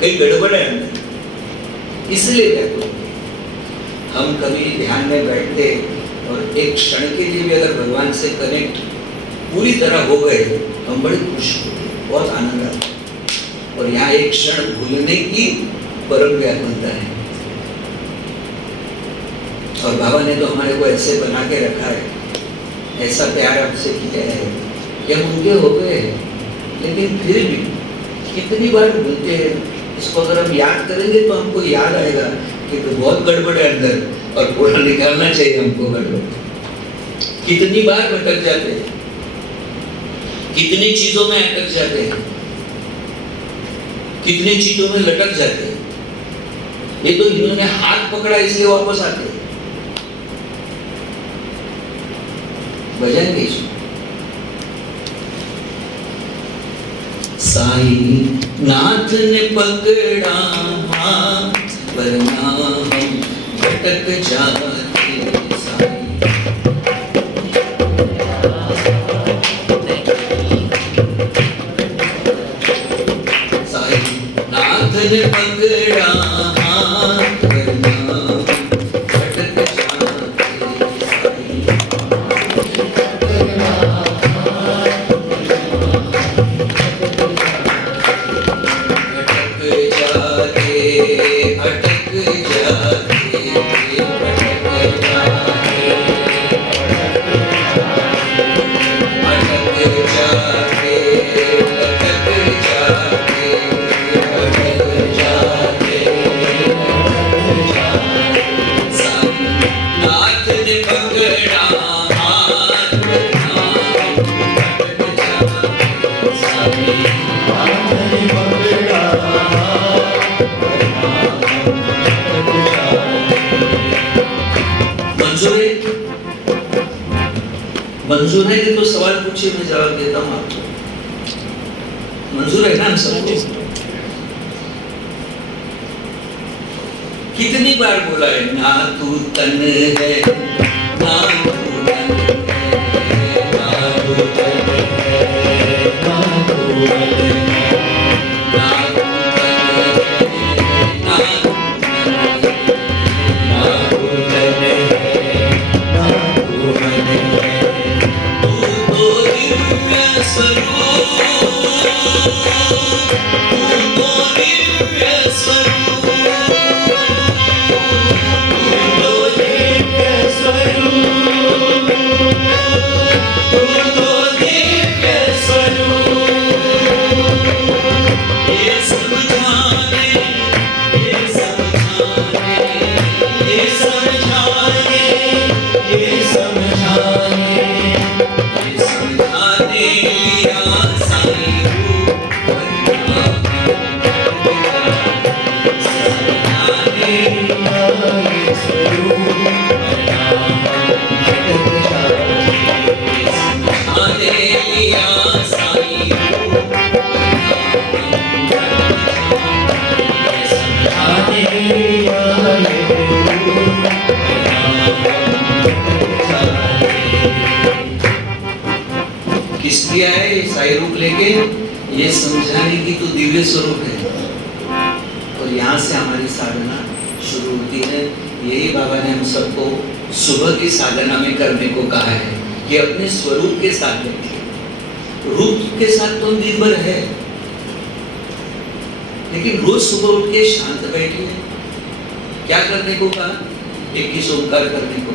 कहीं गड़बड़ है अंदर, इसलिए क्या करो, हम कभी ध्यान में बैठते और एक क्षण के लिए भी अगर भगवान से कनेक्ट पूरी तरह हो गए, हम बड़े खुश होते, बहुत आनंद आता है। और यहाँ एक क्षण भूलने की परम व्याकुलता है। और बाबा ने तो हमारे को ऐसे बना के रखा है, ऐसा प्यार आपसे किया है कि हम उनके हो गए हैं, लेकिन फिर भी कितनी बार भूलते हैं। इसको अगर हम याद करेंगे तो हमको याद आएगा कि तो बहुत गड़बड़ है अंदर और पूरा निकालना चाहिए हमको गड़बड़। कितनी बार भटक जाते हैं, कितनी चीजों में अटक जाते हैं, कितनी चीजों में लटक जाते हैं। ये तो इन्होंने हाथ पकड़ा इसलिए वापस आते हैं। बजाएंगे इसको। साई नाथ ने पकड़ा हाथ, वरना हम भटक जाते। साई नाथ ने पकड़ा हाथ, वरना भटक जाते मंजूर है कि तो सवाल पूछिए, मैं जवाब देता हूँ आपको। मंजूर है ना हम सबको? कितनी बार बोला है, ना तू तन है, ना तू तन है, ना तू तन है, ना तू तन है, ना तू तन है, ना तू तन है, तू तो दिव्य स्वरूप, तू तो दिव्य स्वरूप, किस लिए आए साई रूप लेके? ये समझाने की तो दिव्य स्वरूप है, और यहाँ से हमारी साधना शुरू होती है। यही बाबा ने हम सबको सुबह की साधना में करने को कहा है कि अपने स्वरूप के साथ बैठिए। रूप के साथ तो दिन भर है, लेकिन रोज सुबह उठ के शांत बैठिए। क्या करने को कहा? 21 ओंकार करने को।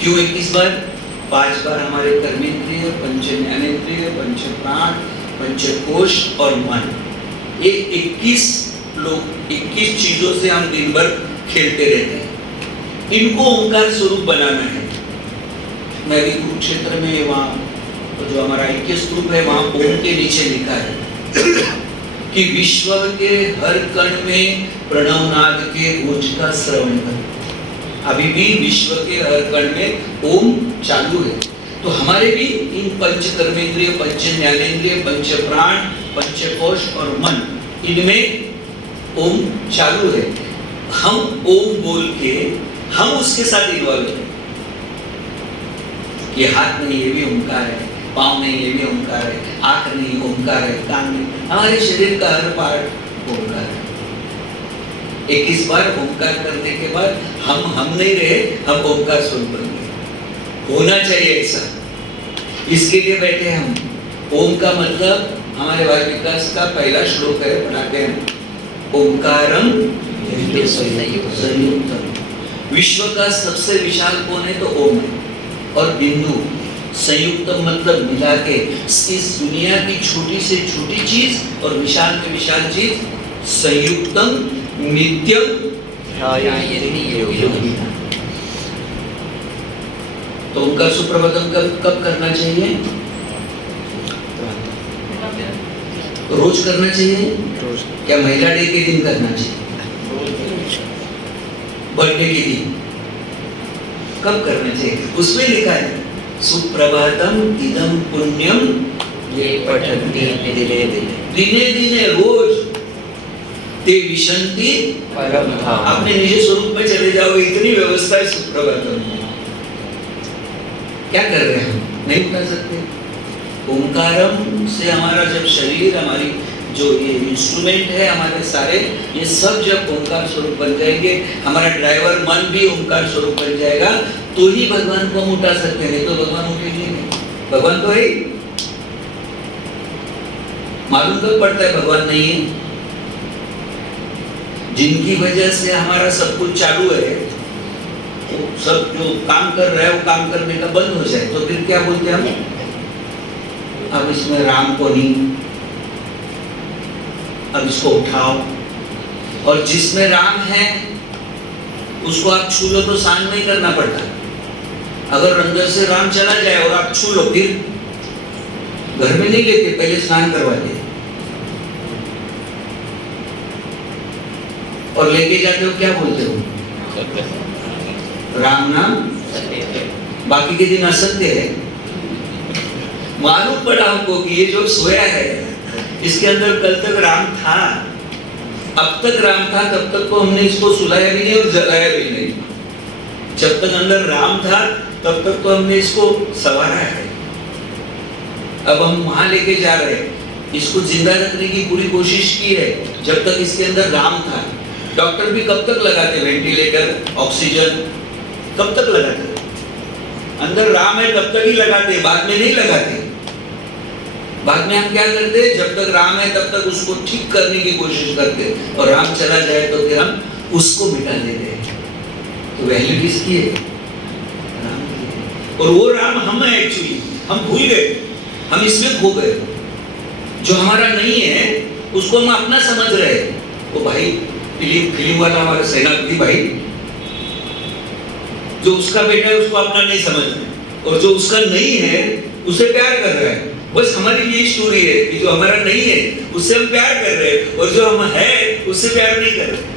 क्यों 21 बार? 5 बार हमारे कर्मेंद्रिय, पंच ज्ञानेंद्रिय, पंच प्राण, पंचकोश और मन, ये 21 चीजों से हम दिन भर खेलते रहते हैं। इनको ओंकार स्वरूप बनाना है। मैं भी कुरुक्षेत्र में वहाँ जो हमारा 21 स्तूप है, वहाँ ओम के नीचे लिखा है कि विश्व के हर कण में प्रणवनाद के गूंज का श्रवण कर। अभी भी विश्व के हर कण में ओम चालू है। तो हमारे भी इन पंच कर्मेंद्रिय, पंच ज्ञानेंद्रिय, पंच प्राण, पंचकोश और मन, इनमें ओम चालू है। हम ओम बोल के हम उसके साथ इन्वॉल्व हैं। ये हाथ नहीं, ये भी ओंकार है, पाँव नहीं, ये भी ओंकार है, आंख नहीं, ओंकार है, कान नहीं, हमारे शरीर का हर पार्ट ओंकार है। 21 बार ओंकार करने के बाद हम नहीं रहे, हम ओंकार स्वरूप बन गए। होना चाहिए ऐसा, इसके लिए बैठे हम। ओम का मतलब हमारे भाई विकास का पहला श्लोक है, पढ़ाते हैं। ओंकारम संयुक्तम। विश्व का सबसे विशाल कौन है? तो ओम है। और बिंदु संयुक्तम मतलब मिला के, इस दुनिया की छोटी से छोटी चीज और विशाल में विशाल चीज संयुक्तम नित्यम तो उनका सुप्रभातम कब करना चाहिए? रोज करना चाहिए? क्या महिला डे के दिन करना चाहिए? बर्थडे के दिन कब करना चाहिए? उसमें लिखा है सुप्रभातम इदम पुण्यम ये पठन्ति दिने दिने रोज ते विशन्ति परम धाम। अपने निज स्वरूप में चले जाओ, इतनी व्यवस्था है सुप्रभातम। क्या कर रहे हैं हम? नहीं उठा सकते। ओंकारम से हमारा जब शरीर, हमारी जो ये इंस्ट्रूमेंट है, हमारे सारे ये सब जब ओंकार स्वरूप बन जाएंगे, हमारा ड्राइवर मन भी ओंकार स्वरूप बन जाएगा, तो ही भगवान को हम उठा सकते हैं। नहीं तो भगवान उठेंगे नहीं। भगवान तो है, मालूम कब पड़ता है भगवान नहीं है? जिनकी वजह से हमारा सब कुछ चालू है, सब जो काम कर रहा है वो काम करने का बंद हो जाए, तो फिर क्या बोलते हैं हम? अब इसमें राम को नहीं, अब इसको उठाओ। और जिसमें राम है उसको आप छू लो तो स्नान नहीं करना पड़ता। अगर अंदर से राम चला जाए और आप छू लो, फिर घर में नहीं लेते, पहले स्नान करवाते और लेके जाते हो, क्या बोलते हो? राम नाम बाकी के दिन असत्य है। मालूम पड़ा हमको कि ये जो सोया है इसके अंदर कल तक राम था, अब तक राम था, तब तक तो हमने इसको सुलाया भी नहीं और जलाया भी नहीं। जब तक अंदर राम था तब तक तो हमने इसको संवारा है। अब हम वहां लेके जा रहे हैं, इसको जिंदा रखने की पूरी कोशिश की है जब तक इसके अंदर राम था। डॉक्टर भी कब तक लगाते वेंटिलेटर, ऑक्सीजन कब तक लगाते? अंदर राम है तब तक ही लगाते, बाद में नहीं लगाते। बाद में हम क्या करते? जब तक राम है तब तक उसको ठीक करने की कोशिश करते, और राम चला जाए तो फिर हम उसको मिटा देते। तो वैल्यू किसकी है? राम की है। और वो राम हम है एक्चुअली, हम भूल गए, हम इसमें खो गए। जो हमारा नहीं है उसको हम अपना समझ रहे हैं। वो भाई फिल्म वाला हमारा सेनापति भाई, जो उसका बेटा है उसको अपना नहीं समझ रहे, और जो उसका नहीं है उसे प्यार कर रहा है। बस हमारी यही स्टोरी है कि जो हमारा नहीं है उससे हम प्यार कर रहे हैं, और जो हम है उससे प्यार नहीं कर रहे।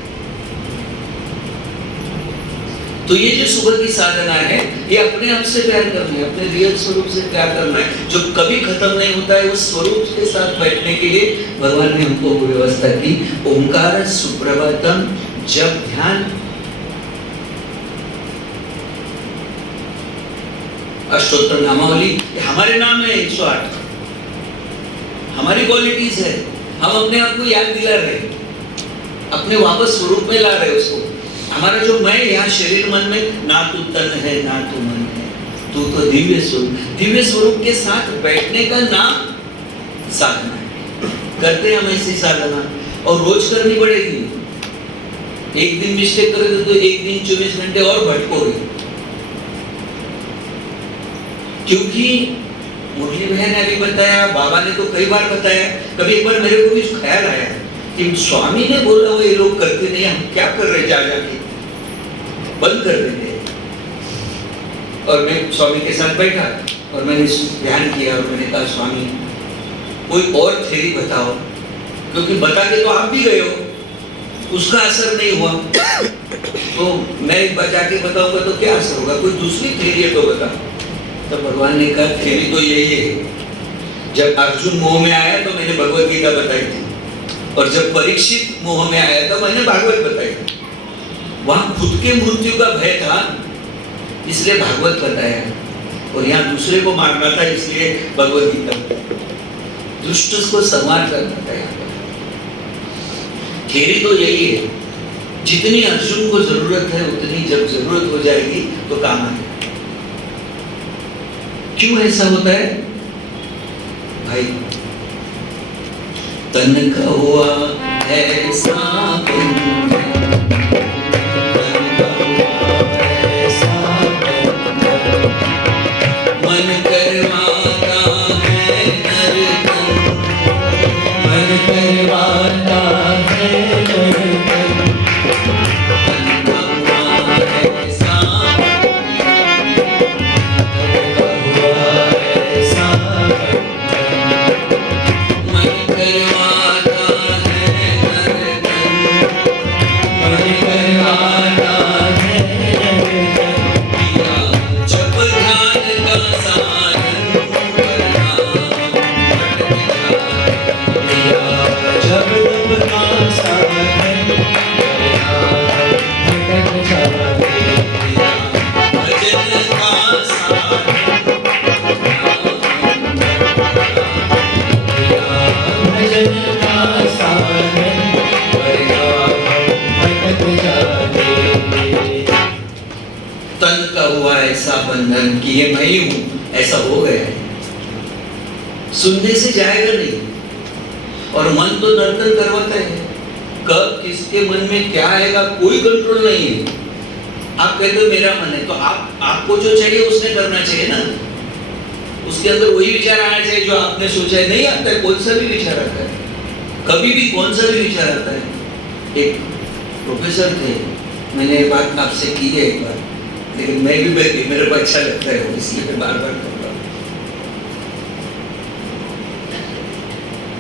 तो ये जो सुबह की साधना है, ये अपने आप से प्यार करना है, अपने रियल स्वरूप से प्यार करना है, जो कभी खत्म नहीं होता है। उस स्वरूप के साथ बैठने के लिए भगवान ने हमको व्यवस्था की। ओंकार सुप्रभातम जब ध्यान, अष्टोत्तर नामावली हमारे नाम है 108, हमारी क्वालिटीज है। हम अपने आप को याद दिला रहे, अपने वापस स्वरूप में ला रहे उसको। हमारा जो मैं यहाँ शरीर मन में, ना तू तन है ना तू मन है, तू तो दिव्य स्वरूप। दिव्य स्वरूप के साथ बैठने का नाम साधना है। करते हैं हम ऐसी साधना, और रोज करनी पड़ेगी। एक दिन मिस्टेक करोगे तो एक दिन 24 घंटे और भटकोगे। क्योंकि मुरली बहन ने अभी बताया, बाबा ने तो कई बार बताया, कभी एक बार मेरे को भी ख्याल आया कि स्वामी ने बोला वो ये लोग करते नहीं, हम क्या कर रहे जा जाके, बंद कर देते। और मैं स्वामी के साथ बैठा और मैंने ध्यान किया, और मैंने कहा स्वामी कोई और थ्योरी बताओ, क्योंकि बता के तो आप भी गए हो, उसका असर नहीं हुआ। तो मैं एक बार जाके बताऊंगा तो क्या असर होगा, कोई दूसरी थ्योरी है तो बता। तो भगवान ने कहा थ्योरी तो यही है, जब अर्जुन मोह में आया तो मैंने भगवत गीता बताई थी, और जब परीक्षित मोह में आया तो मैंने भागवत बताई। वहां खुद के मृत्यु का भय था इसलिए भागवत बताया, और यहाँ दूसरे को मारना था इसलिए भगवत गीता। दुष्ट को संहार करना था। थ्योरी तो यही है, जितनी अर्जुन को जरूरत है उतनी जब जरूरत हो जाएगी तो काम आएगा। क्यों ऐसा होता है भाई? तन का हुआ ऐसा बंधन, तन का हुआ ऐसा बंधन, मन करवाता है नरतन, मन करवाता है नरतन, तन का हुआ ऐसा बंधन कि ये मैं ही हूं, ऐसा हो गया है। सुनने से जाएगा नहीं, और मन तो नर्तन करवाता है। कब किसके मन में क्या आएगा कोई कंट्रोल नहीं है। आप कहते हो मेरा मन है, तो आपको जो चाहिए उसने करना चाहिए ना। उसके अंदर वही विचार आना चाहिए जो आपने सोचा है। नहीं आता है, कौन सा भी विचार आता है, कभी भी कौन सा भी विचार आता है। एक प्रोफेसर थे, मैंने ये बात आपसे की है एक बार, लेकिन मैं भी मेरे को अच्छा लगता है इसलिए मैं बार बार कहूँगा।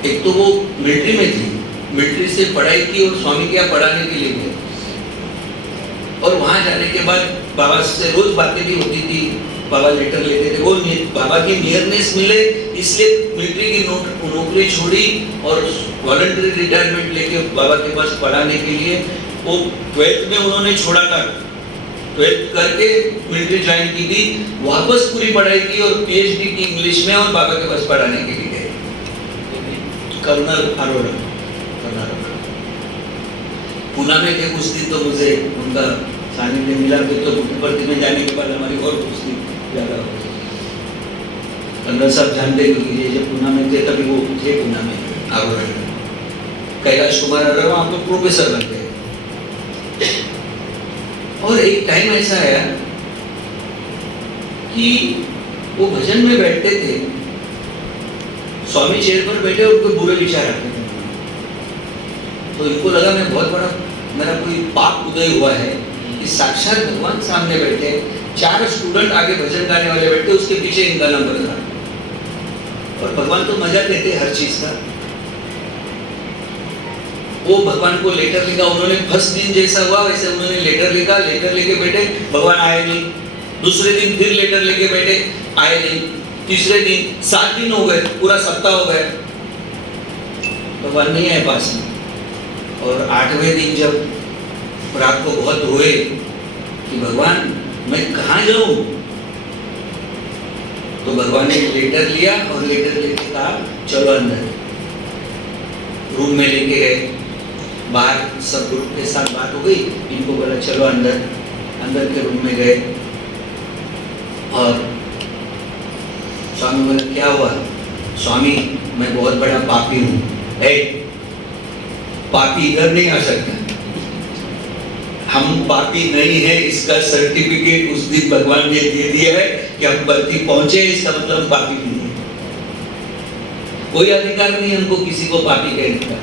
एक तो वो मिलिट्री में थी, मिलिट्री से पढ़ाई की और स्वामी के यहाँ पढ़ाने के लिए गए, और वहां जाने के बाद बाबा से रोज बातें भी होती थी, बाबा लेटर लेते थे। वो बाबा की नियरनेस मिले इसलिए मिलिट्री की नौकरी छोड़ी और वॉलंटरी रिटायरमेंट लेके बाबा के पास पढ़ाने के लिए। वो 12th में उन्होंने छोड़ा था, 12th करके मिलिट्री ज्वाइन की थी, वापस पूरी पढ़ाई की और PhD की इंग्लिश में और बाबा के पास पढ़ाने के लिए गए। कर्नल अरोड़ा पुणे में थे कुछ दिन, तो मुझे उनका सानिध्य मिला। तो पुट्टपर्ती में जाने के बाद हमारी और कुछ दिन ज्यादा हो गई। कर्नल साहब जानते क्योंकि ये जब पुणे में थे तभी वो थे पुणे में अरोड़ा। कैलाश कुमार अरोड़ा वहाँ पे प्रोफेसर बन गए। और एक टाइम ऐसा आया कि वो भजन में बैठते थे, स्वामी चेयर पर बैठे, उनको बुरे विचार आते थे। तो इनको लगा मैं बहुत बड़ा, मेरा कोई पाप उदय हुआ है कि साक्षात भगवान सामने बैठे, 4 स्टूडेंट आगे भजन गाने वाले बैठे, उसके पीछे इनका नंबर था। और भगवान तो मजा देते हर चीज का। वो भगवान को लेटर लिखा उन्होंने, फर्स्ट दिन जैसा हुआ वैसे उन्होंने लेटर लिखा, लेटर लेके बैठे, भगवान आए नहीं। दूसरे दिन फिर लेटर लेके बैठे, आए नहीं। तीसरे दिन 7 दिन हो गए, पूरा सप्ताह हो गए, भगवान नहीं आए पास में। और 8वें दिन जब रात को बहुत रोए कि भगवान मैं कहाँ जाऊं, तो भगवान ने लेटर लिया और लेटर लेके कहा चलो अंदर। रूम में लेके गए, बाहर सब ग्रुप के साथ बात हो गई, इनको बोला चलो अंदर। अंदर के रूम में गए और स्वामी बोला क्या हुआ? स्वामी मैं बहुत बड़ा पापी हूँ। पापी इधर नहीं आ सकता, हम पापी नहीं है इसका सर्टिफिकेट उस दिन भगवान ने दे दिया है कि हम बर्ती पहुंचे, इसका मतलब पापी नहीं है। कोई अधिकार नहीं हमको किसी को पापी कहने का।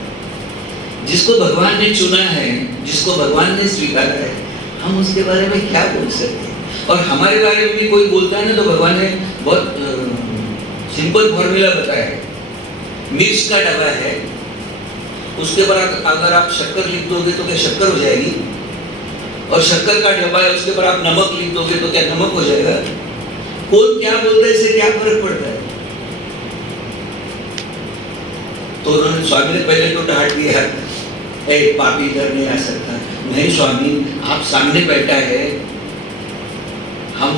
जिसको भगवान ने चुना है, जिसको भगवान ने स्वीकारा है, हम उसके बारे में क्या बोल सकते हैं? और हमारे बारे में भी कोई बोलता है ना, तो भगवान ने बहुत सिंपल फॉर्मूला बताया है। मिर्च का डब्बा है, उसके पर अगर आप शक्कर लिख दोगे तो क्या शक्कर हो जाएगी? और शक्कर का डब्बा है, उसके पर आप नमक लिख दोगे तो क्या नमक हो जाएगा? कौन क्या बोलता है, इससे क्या फर्क पड़ता है? तो उन्होंने, स्वामी ने पहले तो डांट दिया, पापी इधर नहीं आ सकता। नहीं स्वामी, आप सामने बैठा है, हम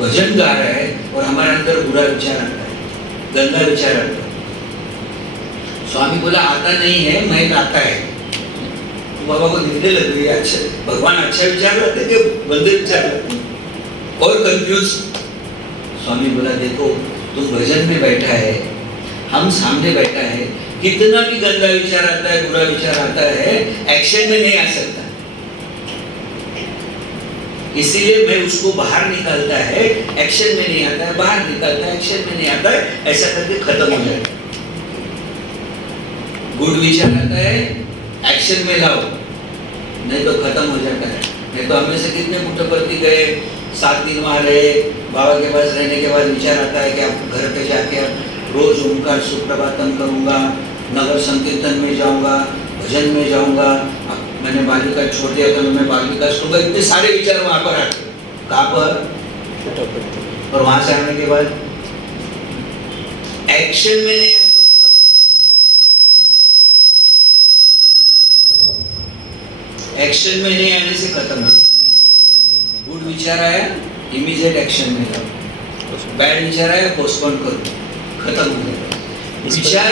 भजन गा रहे हैं और हमारे अंदर बुरा विचार आता है, गंदा विचार आता है। स्वामी बोला आता नहीं है, मैं आता है। तो बाबा को नींद लग गई, अच्छा भगवान अच्छा विचार लाते कि गंदे विचार लाते? और कंफ्यूज। स्वामी बोला देखो तुम भजन में बैठा है, हम सामने बैठा है, कितना भी गंदा विचार आता है, बुरा विचार आता है, एक्शन में नहीं आ सकता। इसीलिए मैं उसको बाहर निकालता है, एक्शन में नहीं आता है, बाहर निकालता है, एक्शन में नहीं आता है, ऐसा करके खत्म हो जाता है। गुड विचार आता है, एक्शन में लाओ, नहीं तो खत्म हो जाता है। नहीं तो हमें से कितने पुट्टपर्ती गए, 7 दिन वहां रहे, बाबा के पास रहने के बाद विचार आता है कि आप घर पे जाके रोज ओंकार सुप्रभातम करूंगा, नगर संकीर्तन में जाऊंगा, भजन में जाऊंगा, मैंने बाल विकास छोड़ दिया तो मैं बाल विकास करूंगा। इतने सारे विचार वहां पर आते, कहां पर? और वहां से आने के बाद एक्शन में नहीं आए तो खत्म होता है। एक्शन में नहीं आने से खत्म होता है। गुड विचार आया, इमीडिएट एक्शन में जाओ। बैड विचार आया, पोस्टपोन करो, खत्म हो जाएगा। विचार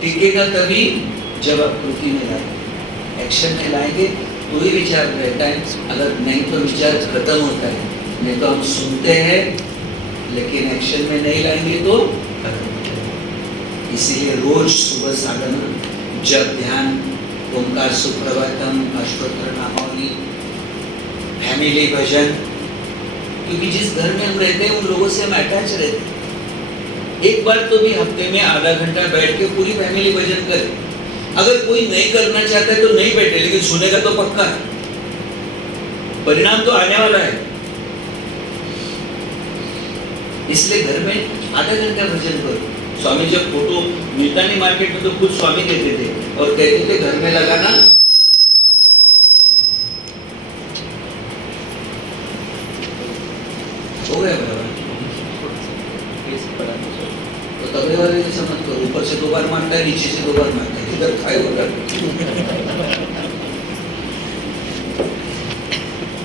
टिकेगा तभी जब आप कृति में लाएंगे, एक्शन में लाएंगे तो ही विचार रहता है। अगर नहीं तो विचार खत्म होता है। नहीं तो हम सुनते हैं लेकिन एक्शन में नहीं लाएंगे तो खत्म हो जाएगा। इसीलिए रोज सुबह साधना, जब ध्यान, ओंकार सुप्रभातम, अष्टोत्तर नामावली, फैमिली भजन, क्योंकि जिस घर में हम रहते हैं उन लोगों से हम अटैच रहते हैं। एक बार तो भी हफ्ते में आधा घंटा बैठ के पूरी फैमिली भजन करें। अगर कोई नहीं करना चाहता है तो नहीं बैठे, लेकिन सुनेगा तो पक्का है, परिणाम तो आने वाला है। इसलिए घर में आधा घंटा भजन करो। स्वामी जब फोटो मिलता नहीं मार्केट में तो खुद स्वामी देते थे और कहते थे घर में लगाना। हो गया बराबर। तो तबले वाले जैसा मत करो, ऊपर से 2 बार मारता है, नीचे से 2 बार मारता है, किधर खाए होगा।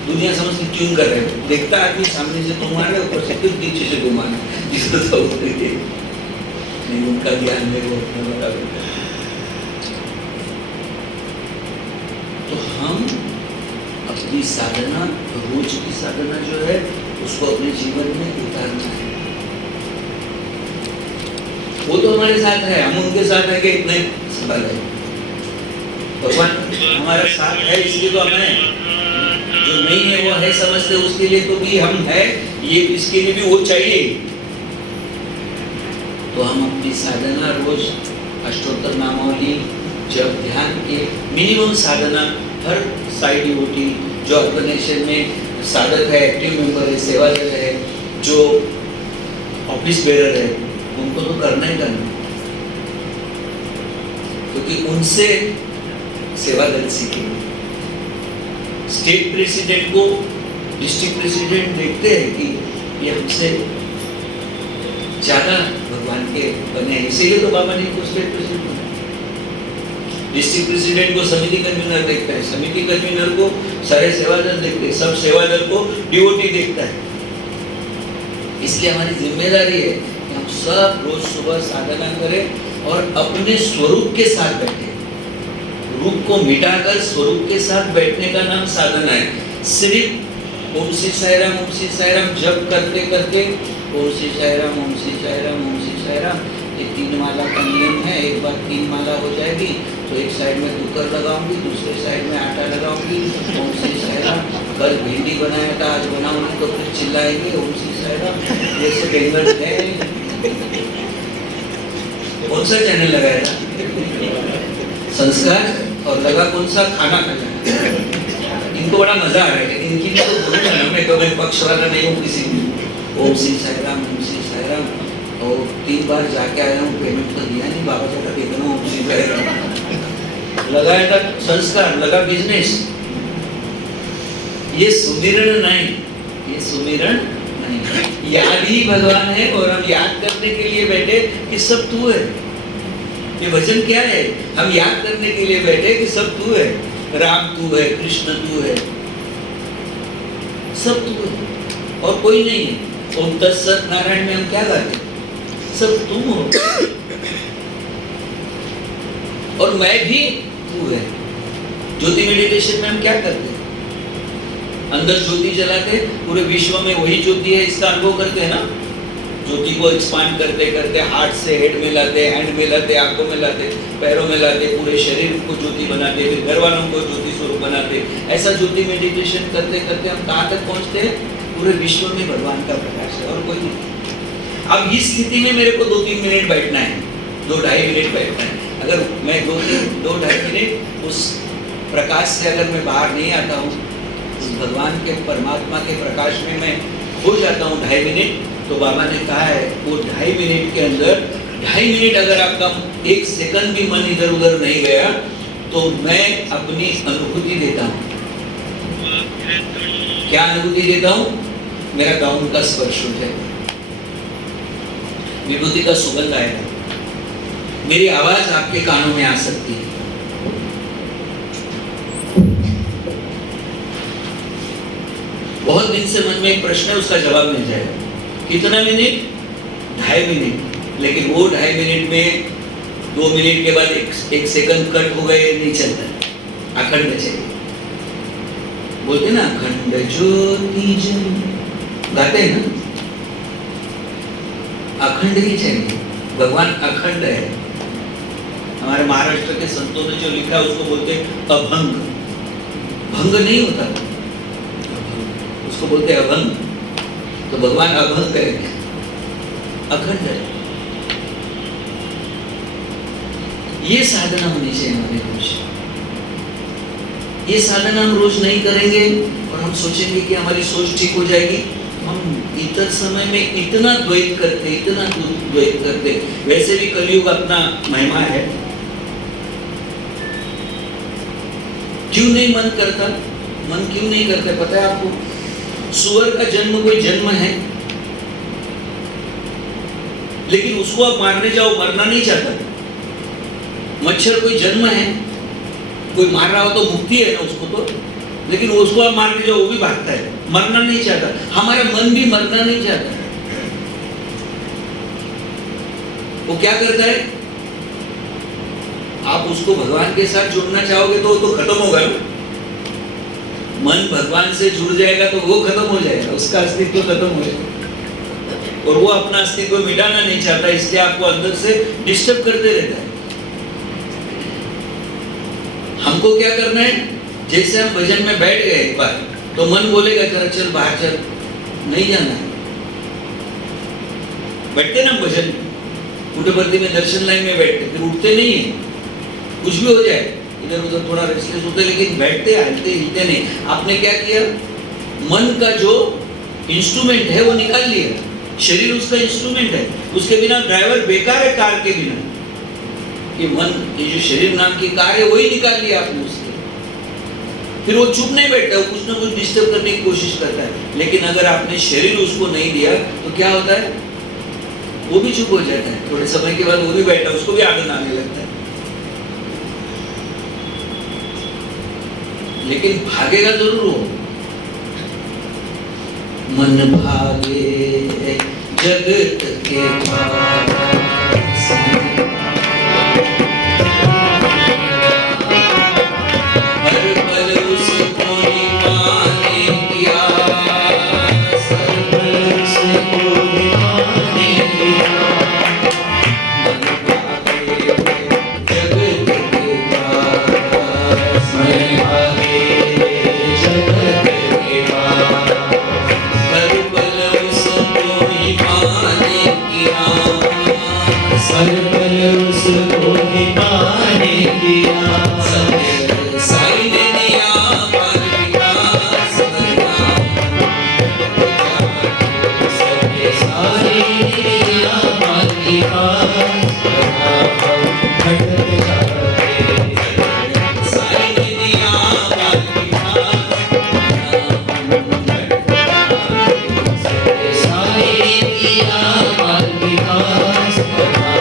दुनिया समझ के ट्यून कर रहे हो, देखता आदमी सामने से तुम मार रहे, ऊपर से फिर नीचे से तुम मार रहे, जिसको तो नहीं, उनका ज्ञान मेरे को अपना बता देता है। तो हम अपनी साधना, रोज की साधना जो है उसको अपने जीवन में उतारना है। वो तो हमारे साथ है, हम उनके साथ है कि इतने सवाल है। भगवान हमारा साथ है इसलिए तो हम हैं, जो नहीं है वो है समझते उसके लिए तो भी हम है, ये इसके लिए भी वो चाहिए। तो हम अपनी साधना रोज अष्टोत्तर नामावली, जब ध्यान के मिनिमम साधना, हर साइड ड्यूटी जो ऑर्गेनाइजेशन में साधक है, एक्टिव मेंबर है, सेवादल है, जो ऑफिस बेरर है, उनको तो करना ही करना, क्योंकि उनसे सेवादल सीखेंगे। स्टेट प्रेसिडेंट को डिस्ट्रिक्ट प्रेसिडेंट देखते हैं कि ये हमसे ज्यादा भगवान के बने हैं, इसीलिए तो बाबा ने को स्टेट प्रेसिडेंट बनाया। डिस्ट्रिक्ट प्रेसिडेंट को समिति कन्वीनर देखता है, समिति कन्वीनर को सारे सेवादल देखते हैं, सब सेवादल को डिवोटी देखता है। इसलिए हमारी जिम्मेदारी है कि हम सब रोज सुबह साधना करें और अपने स्वरूप के साथ बैठे। रूप को मिटाकर स्वरूप के साथ बैठने का नाम साधना है। सिर्फ ओम श्री साई राम, ओम श्री साई राम जप करते करते ओम श्री साई राम, ओम श्री साई राम, ओम श्री साई राम, ये 3 माला का नियम है। एक बार 3 माला हो जाएगी तो एक साइड में कुकर लगाऊंगी, दूसरे साइड में आटा लगाऊंगी, ओम श्री साई राम। कल भिंडी बनाया था, आज बनाऊंगी तो फिर चिल्लाएंगे ओम श्री साई राम। जैसे बेंगल है, कौन सा चैनल लगाया था? संस्कार, और लगा कौन सा? खाना खाना। इनको बड़ा मजा आ रहा है, इनकी तो बोलूंगा ना मैं, तो मैं पक्ष वाला नहीं हूँ किसी भी। ओम श्री साई राम, ओम श्री साई राम, और 3 बार जाके आया हूँ, पेमेंट तो दिया नहीं, बाबा जी का देखना ओम श्री साई राम। लगाया था संस्कार, लगा बिजनेस। ये सुमिरन नहीं, ये सुमिरन नहीं, याद ही भगवान है। और हम याद करने के लिए बैठे कि सब तू है। ये वचन क्या है? हम याद करने के लिए बैठे कि सब तू है, राम तू है, कृष्ण तू है, सब तू है और कोई नहीं है। ओम तत्सत नारायण में हम क्या गाते? सब तुम हो और मैं भी तू है। ज्योति मेडिटेशन में हम क्या करते? अंदर ज्योति जलाते, पूरे विश्व में वही ज्योति है इसका अनुभव करते हैं ना। ज्योति को एक्सपांड करते करते हार्ट से हेड में लाते, हैंड में लाते, आंखों में लाते, पैरों में लाते, पूरे शरीर को ज्योति बनाते, फिर घर वालों को ज्योति स्वरूप बनाते। ऐसा ज्योति मेडिटेशन करते करते हम कहाँ तक पहुँचते हैं? पूरे विश्व में भगवान का प्रकाश है और कोई नहीं। अब इस स्थिति में मेरे को 2-3 मिनट बैठना है, 2-2.5 मिनट बैठना है। अगर मैं 2-2.5 मिनट उस प्रकाश से अगर मैं बाहर नहीं आता हूँ, उस भगवान के परमात्मा के प्रकाश में मैं हो जाता हूँ 2.5 मिनट, तो बाबा ने कहा है वो 2.5 मिनट के अंदर, 2.5 मिनट अगर आपका 1 सेकंड भी मन इधर उधर नहीं गया तो मैं अपनी अनुभूति देता हूँ। क्या अनुभूति देता हूँ? मेरा गाउन का स्पर्श हो जाएगा, विभूति का सुगंध आएगा, मेरी आवाज आपके कानों में आ सकती है। बहुत दिन से मन में एक प्रश्न है, उसका जवाब मिल जाएगा। कितना मिनट? 2.5 मिनट। लेकिन वो 2.5 मिनट में 2 मिनट के बाद एक सेकंड कट हो गए, नहीं चलता, अखंड चाहिए। बोलते ना अखंड ज्योति जल, गाते हैं ना, अखंड ही चाहिए। भगवान अखंड है। हमारे महाराष्ट्र के संतों ने जो लिखा उसको बोलते अभंग। भंग नहीं होता, उसको बोलते अभंग। तो भगवान अभंग है, अखंड है। ये साधना होनी चाहिए हमारे रोज। ये साधना हम रोज नहीं करेंगे और हम सोचेंगे कि हमारी सोच ठीक हो जाएगी। हम इतर समय में इतना द्वैत करते, इतना द्वैत करते। वैसे भी कलयुग अपना महिमा है। क्यों नहीं मन करता? मन क्यों नहीं करता पता है आपको? सुअर का जन्म कोई जन्म है? लेकिन उसको आप मारने जाओ, मरना नहीं चाहता। मच्छर कोई जन्म है, कोई मार रहा हो तो मुक्ति है ना उसको तो, लेकिन उसको आप मारने जाओ वो भी भागता है, मरना नहीं चाहता। हमारा मन भी मरना नहीं चाहता। वो क्या करता है, आप उसको भगवान के साथ जुड़ना चाहोगे तो वो तो खत्म होगा ना। मन भगवान से जुड़ जाएगा तो वो खत्म हो जाएगा, उसका अस्तित्व खत्म हो जाएगा, और वो अपना अस्तित्व मिटाना नहीं चाहता, इसलिए आपको अंदर से डिस्टर्ब करते रहता है। हमको क्या करना है, जैसे हम भजन में बैठ गए एक बार तो मन बोलेगा जरा चल बाहर चल, नहीं जाना है। बैठते ना भजन पुट्टपर्ती में दर्शन लाइन में बैठते, फिर उठते नहीं है, कुछ भी हो जाए इधर उधर थोड़ा रेस्टलेस होते, लेकिन बैठते हलते हिलते नहीं। आपने क्या किया, मन का जो इंस्ट्रूमेंट है वो निकाल लिया, शरीर उसका इंस्ट्रूमेंट है, उसके बिना ड्राइवर बेकार है कार के बिना। ये मन, ये जो शरीर नाम की कार है वही निकाल लिया आपने उससे। फिर वो चुप नहीं बैठता, वो कुछ ना कुछ डिस्टर्ब करने की कोशिश करता है। लेकिन अगर आपने शरीर उसको नहीं दिया तो क्या होता है, वो भी चुप हो जाता है, थोड़े समय के बाद वो भी बैठा, उसको भी आनंद आने लगता है। लेकिन भागेगा जरूर वो। मन भागे जगत के पास, हर पल उसको ही पाने की आस, हर पल उसको ही पाने की आस। मन भागे जगत के पास, मन भागे जगत के पास, हर पल उसको ही पाने की आस, हर पल उसको ही पाने की आस। साईं ने दिया पर विकास करना, सत्य साईं ने दिया पर विकास करना, भटक जाते। साईं ने दिया पर विकास करना, सत्य साईं ने दिया पर विकास करना,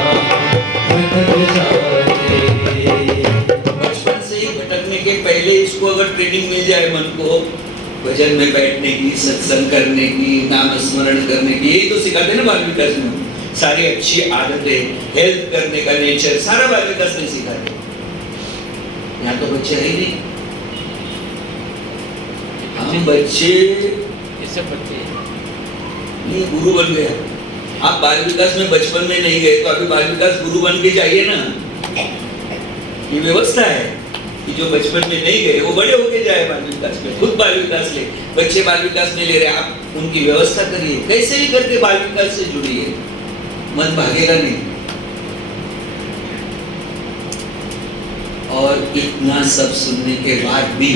भटक जाते। बचपन से ही भटकने के पहले इसको अगर ट्रेनिंग मिल जाए मन को, भजन में बैठने की, सत्संग करने की, नाम स्मरण करने की, यही तो सिखाते हैं ना बाल विकास में। सारी अच्छी आदतें, हेल्प करने का नेचर, सारा बाल विकास में सिखाते। यहाँ तो बच्चे है ही नहीं, हम बच्चे ये सब बच्चे नहीं, गुरु बन गए। आप बाल विकास में बचपन में नहीं गए तो अभी बाल विकास गुरु बन के जाइए ना। ये व्यवस्था है कि जो बचपन में नहीं गए वो बड़े होके जाए बाल विकास में, खुद बाल विकास ले। बच्चे बाल विकास में ले रहे, आप उनकी व्यवस्था करिए, कैसे भी करके बाल विकास से जुड़िए, मन भागेगा नहीं। और इतना सब सुनने के बाद भी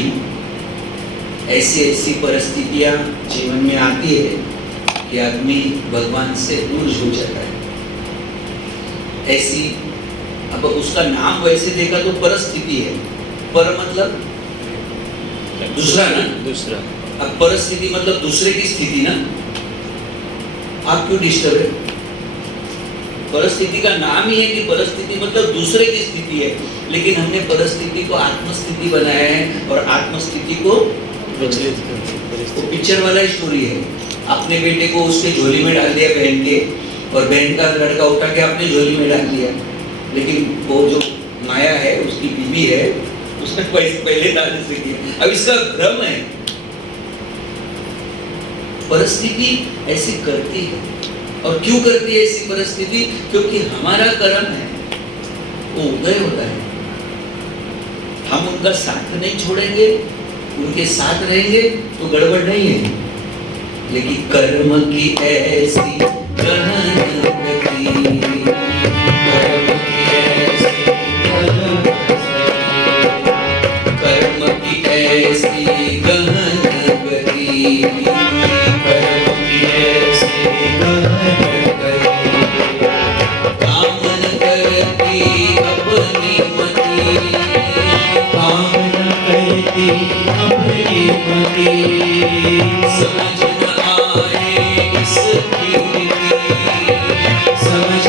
ऐसी ऐसी परिस्थितियां जीवन में आती है कि आदमी भगवान से दूर हो जाता है। ऐसी, अब उसका नाम वैसे देखा तो परिस्थिति है, पर मतलब दूसरा ना, दूसरा। अब परिस्थिति मतलब दूसरे की स्थिति ना। आप क्यों डिस्टर्ब है? परिस्थिति का नाम ही है कि परिस्थिति मतलब दूसरे की स्थिति है, लेकिन हमने परिस्थिति को आत्मस्थिति बनाया है, और आत्मस्थिति को वो पिक्चर वाला स्टोरी है। अपने बेटे को उसके झोली में डाल दिया बहन के, और बहन का लड़का उठा के अपने झोली में डाल दिया, लेकिन वो जो माया है, उसकी बीवी है, उसने पहले डालने से किया। अब इसका भ्रम है। परिस्थिति ऐसी करती है, और क्यों करती है ऐसी परिस्थिति? क्योंकि हमारा कर्म है, वो उदय होता है। हम उनका साथ नहीं छोड़ेंगे, उनके साथ रहेंगे तो गड़बड़ नहीं है। लेकिन कर्म की ऐसी गहन गति, कर्म की ऐसी गहन गति, कर्म की ऐसी गहन गति, कर्म की ऐसी गहन गति, कामन करती अपनी मति, कामन करती अपनी मति, समझ न आए इसकी रीति, समझ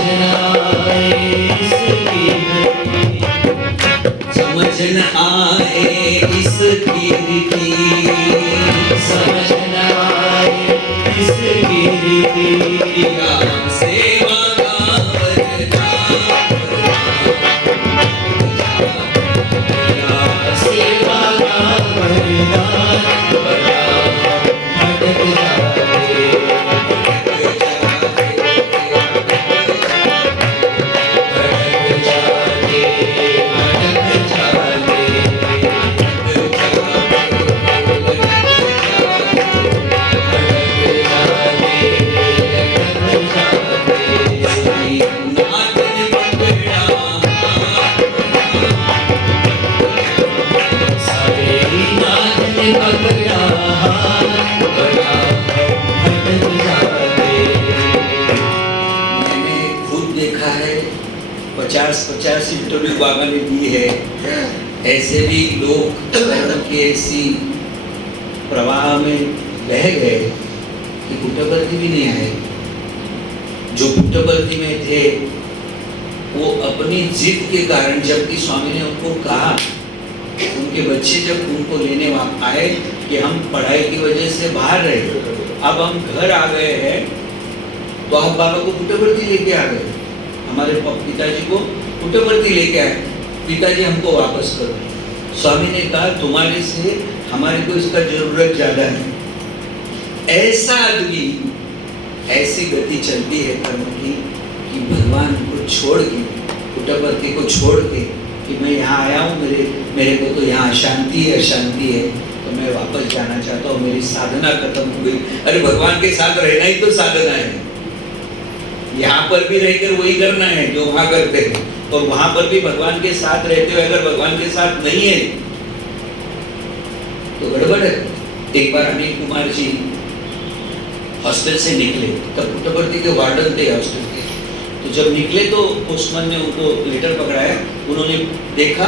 देखा है, 50-50 इंटरव्यू बाबा ने दी है, ऐसे भी लोग कर्म की ऐसी प्रवाह में बह गए कि पुट्टपर्ती भी नहीं आए। जो पुट्टपर्ती में थे वो अपनी जिद के कारण, जबकि स्वामी ने उनको कहा, उनके बच्चे जब उनको लेने आए कि हम पढ़ाई की वजह से बाहर रहे, अब हम घर आ गए हैं, तो आप बाबा को पुट्टपर्ती लेके आ गए, हमारे पिताजी को पुट्टपर्ती लेके आए, पिताजी हमको वापस करो। स्वामी ने कहा तुम्हारे से हमारे को इसका जरूरत ज्यादा है। ऐसा आदमी, ऐसी गति चलती है कर्म की कि भगवान को छोड़ के, पुट्टपर्ती को छोड़ के कि मैं यहाँ आया हूँ, मेरे को तो यहाँ अशांति है, तो मैं वापस जाना चाहता हूँ, मेरी साधना खत्म हो गई। अरे भगवान के साथ रहना ही तो साधना है। यहाँ पर भी रहकर वही करना है जो वहाँ करते हैं, और वहाँ पर भी भगवान के साथ रहते हुए अगर भगवान के साथ नहीं है तो गड़बड़ है। एक बार अनिल कुमार जी हॉस्टल से निकले, तब पुट्टपर्ती के वार्डन थे हॉस्टल के, तो जब निकले तो पोस्टमैन ने उनको लेटर पकड़ाया, उन्होंने देखा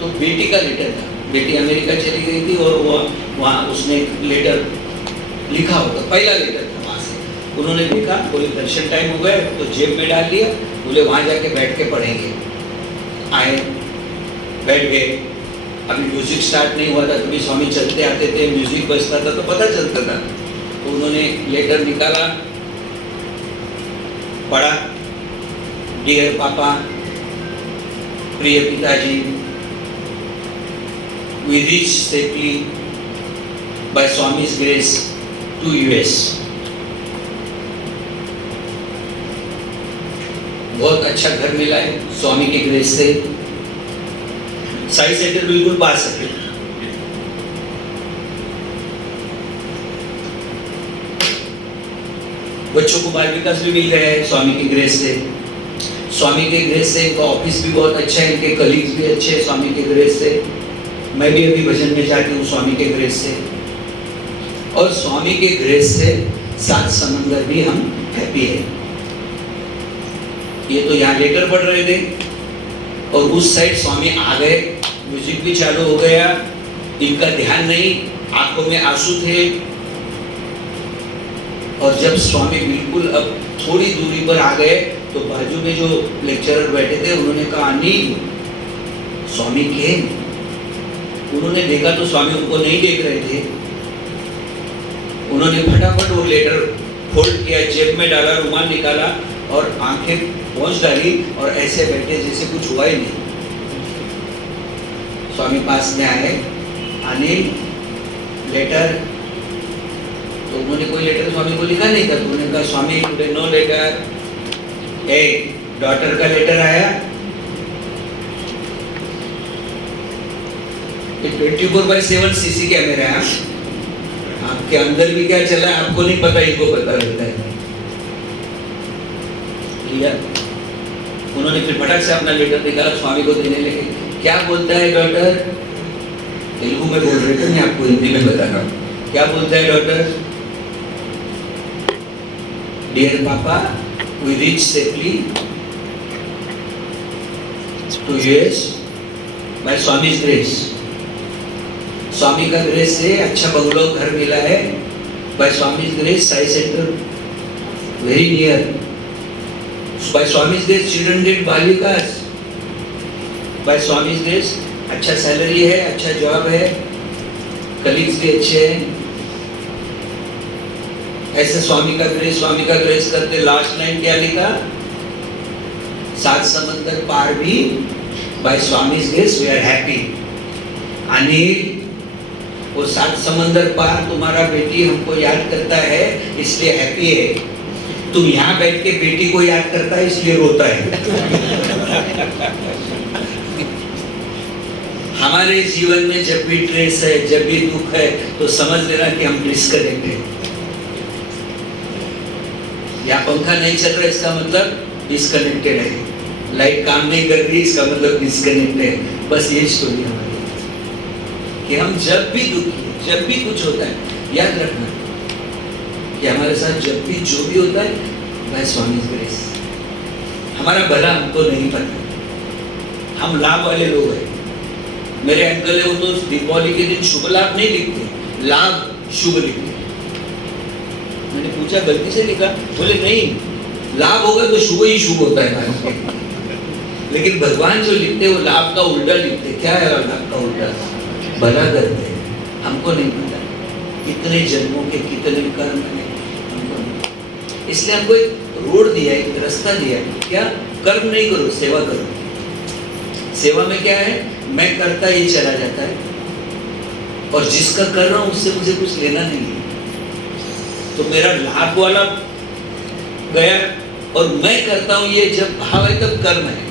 तो बेटी का लेटर था, बेटी अमेरिका चली गई थी और वहाँ उसने लेटर लिखा होगा, पहला लेटर था वहाँ से। उन्होंने देखा, बोले दर्शन टाइम हो गए, तो जेब में डाल लिया, बोले वहाँ जाके बैठ के पढ़ेंगे। आए, बैठ गए, अभी म्यूजिक स्टार्ट नहीं हुआ था, तभी स्वामी चलते आते थे, म्यूजिक बजता था तो पता चलता था। तो उन्होंने लेटर निकाला, पढ़ा, डियर पापा, प्रिय पिताजी, we reached safely by Swami's grace to US. बहुत अच्छा घर मिला है स्वामी की ग्रेस से, साई सेंटर बिल्कुल पास है। बच्चों को बाल विकास भी मिल गया है स्वामी की ग्रेस से। स्वामी के ग्रेस से इनका ऑफिस भी बहुत अच्छा है, इनके कलीग्स भी अच्छे हैं स्वामी के ग्रेस से। मैं भी अभी भजन में जाती हूँ स्वामी के ग्रेस से, और स्वामी के ग्रेस से 7 समंदर भी हम हैप्पी है। ये तो यहाँ लेटर पढ़ रहे थे और उस साइड स्वामी आ गए, म्यूजिक भी चालू हो गया, इनका ध्यान नहीं, आंखों में आंसू थे। और जब स्वामी बिल्कुल अब थोड़ी दूरी पर आ गए तो बाजू में जो लेक्चरर बैठे थे उन्होंने कहा, अनिल स्वामी के, उन्होंने देखा तो स्वामी उनको नहीं देख रहे थे। उन्होंने फटाफट वो लेटर फोल्ड किया, जेब में डाला, रुमाल निकाला और आंखें पहुंच डाली और ऐसे बैठे जैसे कुछ हुआ ही नहीं। स्वामी पास में आए, अनिल लेटर, तो उन्होंने कोई लेटर स्वामी को लिखा नहीं था, तो उन्होंने कहा स्वामी टुडे नो लेटर, डॉटर का लेटर आया। 24/7 सीसी कैमरा है, आपके अंदर भी क्या चला है आपको नहीं पता, इनको पता रहता है। लिया, उन्होंने फिर फटाक से अपना लेटर निकाला, स्वामी को देने लगे। क्या बोलता है डॉटर? तेलुगु में बोल रहे थे, मैं आपको हिंदी में बता रहा हूँ। क्या बोलता है daughter? Dear papa, we reach safely to US by Swami's grace. Swami का ग्रेस से अच्छा बंगलो घर मिला है, by Swami's grace Sai centre very near, by Swami's grace children get Bal Vikas, by Swami's grace अच्छा सैलरी है, अच्छा जॉब है, कलीग्स भी अच्छे हैं। ऐसे स्वामी का ग्रेस करते लास्ट लाइन क्या लिखा? 7 समंदर पार भी by Swami's grace we are happy. Anil, वो 7 समंदर पार तुम्हारा बेटी हमको याद करता है इसलिए हैप्पी है, तुम यहाँ बैठ के बेटी को याद करता है इसलिए रोता है। हमारे जीवन में जब भी ट्रेस है, जब भी दुख है, तो समझ लेना कि हम डिस्कनेक्ट हैं। या पंखा नहीं चल रहा इसका मतलब डिस्कनेक्टेड है, लाइट काम नहीं कर रही इसका मतलब डिस्कनेक्टेड है। बस ये स्टोरी हमारी कि हम जब भी दुखी, जब भी कुछ होता है, याद रखना कि हमारे साथ जब भी जो भी होता है वह स्वामी ग्रेस। हमारा भला हमको नहीं पता, हम लाभ वाले लोग हैं। मेरे अंकल है, वो तो दीपावली के दिन शुभ लाभ नहीं लिखते, लाभ शुभ लिखते। मैंने पूछा गलती से लिखा? बोले नहीं, लाभ होगा तो शुभ ही शुभ होता है। लेकिन भगवान जो लिखते हैं वो लाभ का उल्टा लिखते। क्या है लाभ का उल्टा? भला करते हैं। हमको नहीं पता कितने जन्मों के कितने कर्म है, हमको नहीं। इसलिए हमको एक रोड दिया, एक रास्ता दिया। क्या? कर्म नहीं करो, सेवा करो। सेवा में क्या है? मैं करता ही चला जाता है, और जिसका कर रहा हूं उससे मुझे कुछ लेना नहीं है। तो मेरा लाभ वाला गया और मैं करता हूं, ये जब भाव है तब कर्म है।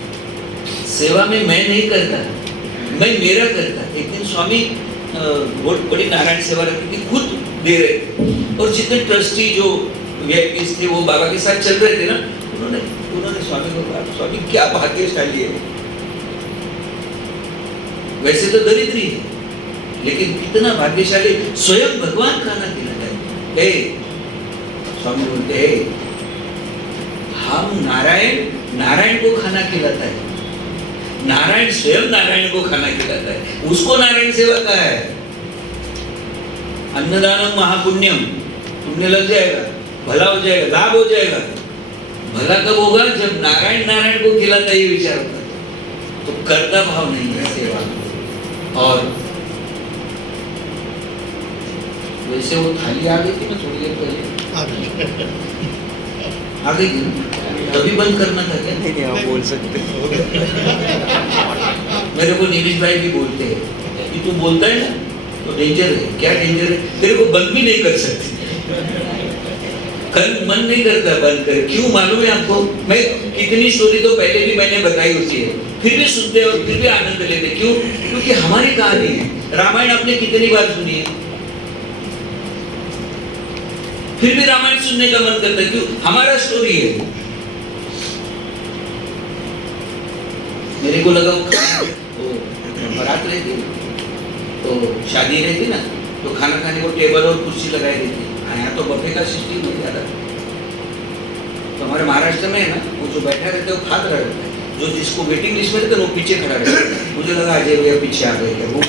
सेवा में मैं नहीं करता, मैं मेरा करता। एक दिन स्वामी बहुत बड़ी नारायण सेवा रखी थी, खुद दे रहे थे, और जितने ट्रस्टी जो वीआईपीज थे वो बाबा के साथ चल रहे थे ना, उन्होंने स्वामी को कहा, स्वामी क्या भाग्यशाली है। वैसे तो दरिद्री है, लेकिन कितना भाग्यशाली, स्वयं भगवान खाना खिलाता है। स्वामी बोलते हैं हम नारायण को खाना खिलाता है, नारायण स्वयं नारायण को खाना खिलाता है, उसको नारायण सेवा का है। अन्नदानम महापुण्यम, पुण्य लग जाएगा, भला हो जाएगा, लाभ हो जाएगा। भला कब होगा? जब नारायण को खिलाता है, ये विचार होता है। तो कर्ता भाव नहीं है सेवा। और वैसे वो थाली आ गई थी ना थोड़ी देर पहले, आ गई थी ना, तभी बंद करना था क्या? नहीं आप बोल सकते हो। मेरे को नीरज भाई भी बोलते हैं कि तू बोलता है ना तो डेंजर है। क्या डेंजर है? तेरे को बंद भी नहीं कर सकते, मन नहीं करता बंद कर। क्यों मालूम है आपको? मैं कितनी स्टोरी तो पहले भी मैंने बताई होती है, फिर भी सुनते और फिर भी आनंद लेते। क्यों? क्योंकि हमारी कहानी है। रामायण आपने कितनी बार सुनी है, फिर भी रामायण सुनने का मन करता है। क्यों? हमारा स्टोरी है। मेरे को लगा वो बारात रहती तो शादी रहती ना, तो खाना खाने को टेबल और कुर्सी लगाई रहती। यहाँ तो बफे का सिस्टम नहीं ज्यादा। तो हमारे महाराष्ट्र में है ना, वो जो बैठा रहता है वो खाता रहता है, जो जिसको वेटिंग लिस्ट में रहता है वो पीछे खड़ा रहता है। मुझे लगा अजय भैया पीछे आ गए क्या वो।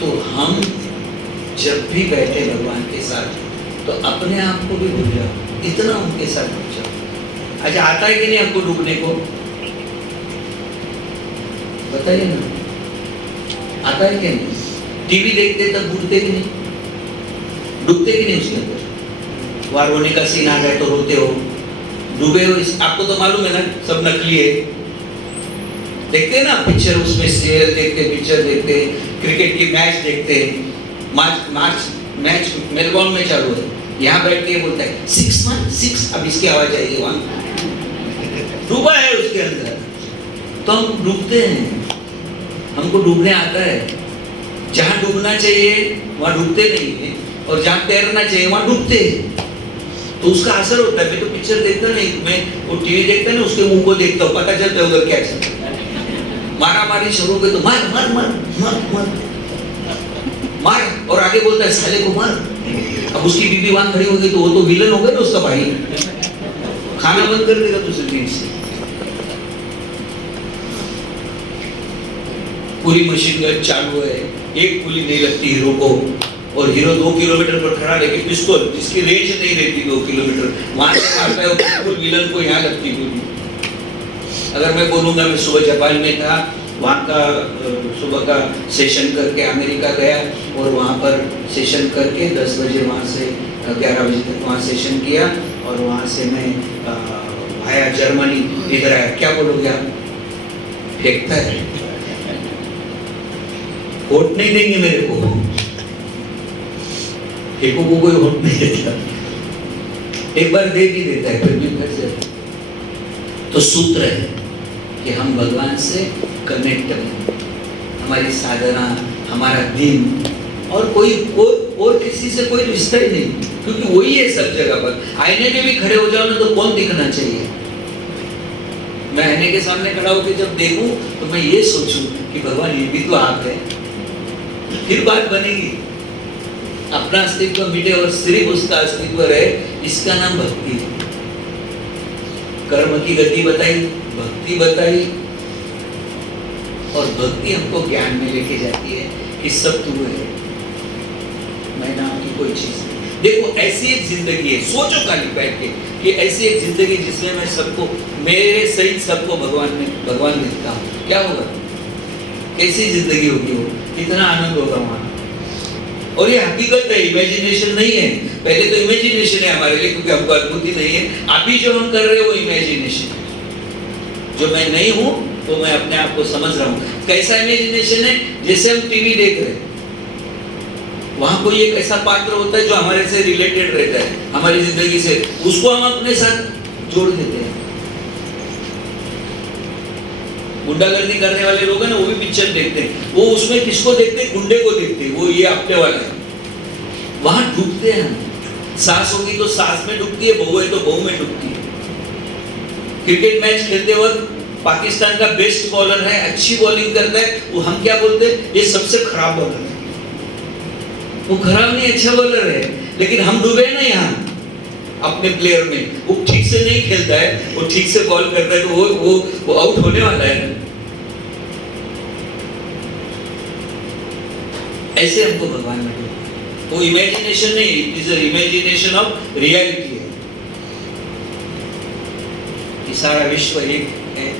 तो हम जब भी बैठे भगवान के साथ तो अपने आप को भी भूल जाओ, इतना उनके साथ भूल जाओ। अच्छा, आता है कि नहीं आपको डूबने को? बताइए ना, आता है कि नहीं? टीवी देखते तब भूलते कि नहीं? डूबते कि नहीं उसके अंदर? वार होने का सीन आ जाए तो रोते हो, डूबे हो। आपको तो मालूम है ना, सब नकली है। देखते हैं ना पिक्चर, उसमें सीरियल देखते, पिक्चर देखते, क्रिकेट की मैच देखते। मैच मेलबोर्न में चालू है, यहाँ बैठ के बोलता है 6-1-6, अब इसकी आवाज आएगी, वहां डूबा है उसके अंदर। तो हम डूबते हैं, हमको डूबने आता है। जहां डूबना चाहिए वहां डूबते नहीं है, और जहां तैरना चाहिए वहां डूबते हैं। तो उसका असर होता है। मैं तो पिक्चर देखता नहीं, मैं वो टीवी देखता ना, उसके मुंह को देखता हूँ, पता चलता है उधर क्या चल रहा है। मारा मारी शुरू हो गई तो मार मार मार मार मार मार, और आगे बोलता है साले को मार। अब उसकी बीबी वहां खड़ी हो गई तो वो तो विलन हो गया ना उसका भाई, खाना बंद कर देगा दूसरे दिन से। पूरी मशीन गन चालू है, एक गोली नहीं लगती हीरो को, और हीरो 2 किलोमीटर पर खड़ा लेके पिस्तौल, जिसकी रेंज नहीं रहती 2 किलोमीटर, वहां से मारता है बिल्कुल विलन को, यहाँ लगती गोली। अगर मैं बोलूंगा मैं सुबह जापान में था, वहाँ का सुबह का सेशन करके अमेरिका गया, और वहाँ पर सेशन करके 10 बजे वहाँ से 11 बजे तक वहाँ सेशन किया, और वहाँ से मैं आया जर्मनी, इधर आया। क्या बोलोगे आप? फेंकता है, वोट नहीं देंगे मेरे को, फेंको को कोई वोट नहीं देता, एक बार दे भी देता है फिर भी घर से। तो सूत्र है कि हम भगवान से कनेक्ट करें, हमारी साधना, हमारा दिन, और कोई और किसी से कोई रिश्ता ही नहीं, क्योंकि वही है सब जगह पर। आईने में भी खड़े हो जाओ ना तो कौन दिखना चाहिए? मैं आईने के सामने खड़ा होकर जब देखूं तो मैं ये सोचूं कि भगवान ये भी तो आप है, फिर बात बनेगी। अपना अस्तित्व मिटे और सिर्फ उसका अस्तित्व रहे, इसका नाम भक्ति है। कर्म की गति बताई, भक्ति बताई, और भक्ति हमको ज्ञान में लेके जाती है कि सब तू है, मैं नाम की कोई चीज नहीं। देखो ऐसी एक जिंदगी है, सोचो खाली बैठ के कि ऐसी एक जिंदगी जिसमें मैं सबको, मेरे सहित सबको भगवान दिखता हूँ, क्या होगा? कैसी जिंदगी होगी वो? कितना आनंद होगा वहां। और ये हकीकत है, इमेजिनेशन नहीं है। पहले तो इमेजिनेशन है हमारे लिए, क्योंकि हमको अनुभूति नहीं है। अभी जो हम कर रहे हैं वो इमेजिनेशन है। जो मैं नहीं हूं तो मैं अपने आप को समझ रहा हूं। कैसा इमेजिनेशन है? जैसे हम टीवी देख रहे हैं, वहां कोई एक ऐसा पात्र होता है जो हमारे से रिलेटेड रहता है, हमारी जिंदगी से, उसको हम अपने साथ जोड़ देते हैं। गुंडागर्दी करने वाले लोग हैं ना, वो भी पिक्चर देखते हैं, वो उसमें किसको देखते हैं? गुंडे को देखते हैं, वो ये अपने वाला है, वहां डूबते हैं हम। सास होगी तो सास में डूबती है, बहू है तो बहू में डूबती है। क्रिकेट मैच खेलते वक्त पाकिस्तान का बेस्ट बॉलर है, अच्छी बॉलिंग करता है, वो हम क्या बोलते हैं? ये सबसे खराब बॉलर है। वो खराब नहीं, अच्छा बॉलर है, लेकिन हम डूबे ना यहाँ अपने प्लेयर में। वो ठीक से नहीं खेलता है, वो ठीक से बॉल करता है तो वो आउट होने वाला है। ऐसे हमको भगवान में डूबना है। वो इमेजिनेशन नहीं, it is imagination of reality है। ये सारा विश्व एक है,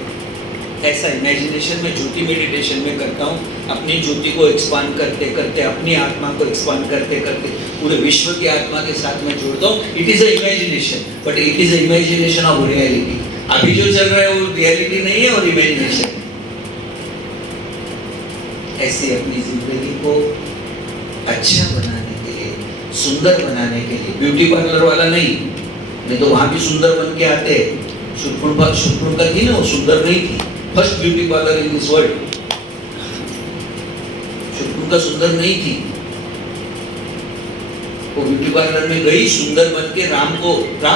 ऐसा इमेजिनेशन में ज्योति मेडिटेशन में करता हूँ। अपनी ज्योति को एक्सपांड करते करते, अपनी आत्मा को एक्सपांड करते करते पूरे विश्व की आत्मा के साथ में जोड़ता हूँ। It is a imagination, but it is a imagination of reality. अभी जो चल रहा है वो रियलिटी नहीं है और इमेजिनेशन है। ऐसे अपनी जिंदगी को अच्छा बनाने के लिए, सुंदर बनाने के लिए, ब्यूटी पार्लर वाला नहीं तो वहां भी सुंदर बन के आते। शूरपुणखा थी ना, वो सुंदर नहीं थी। First beauty parlour in this world, Shurpanakha सुंदर नहीं थी। वो ब्यूटी पार्लर में गई, सुंदर बन के राम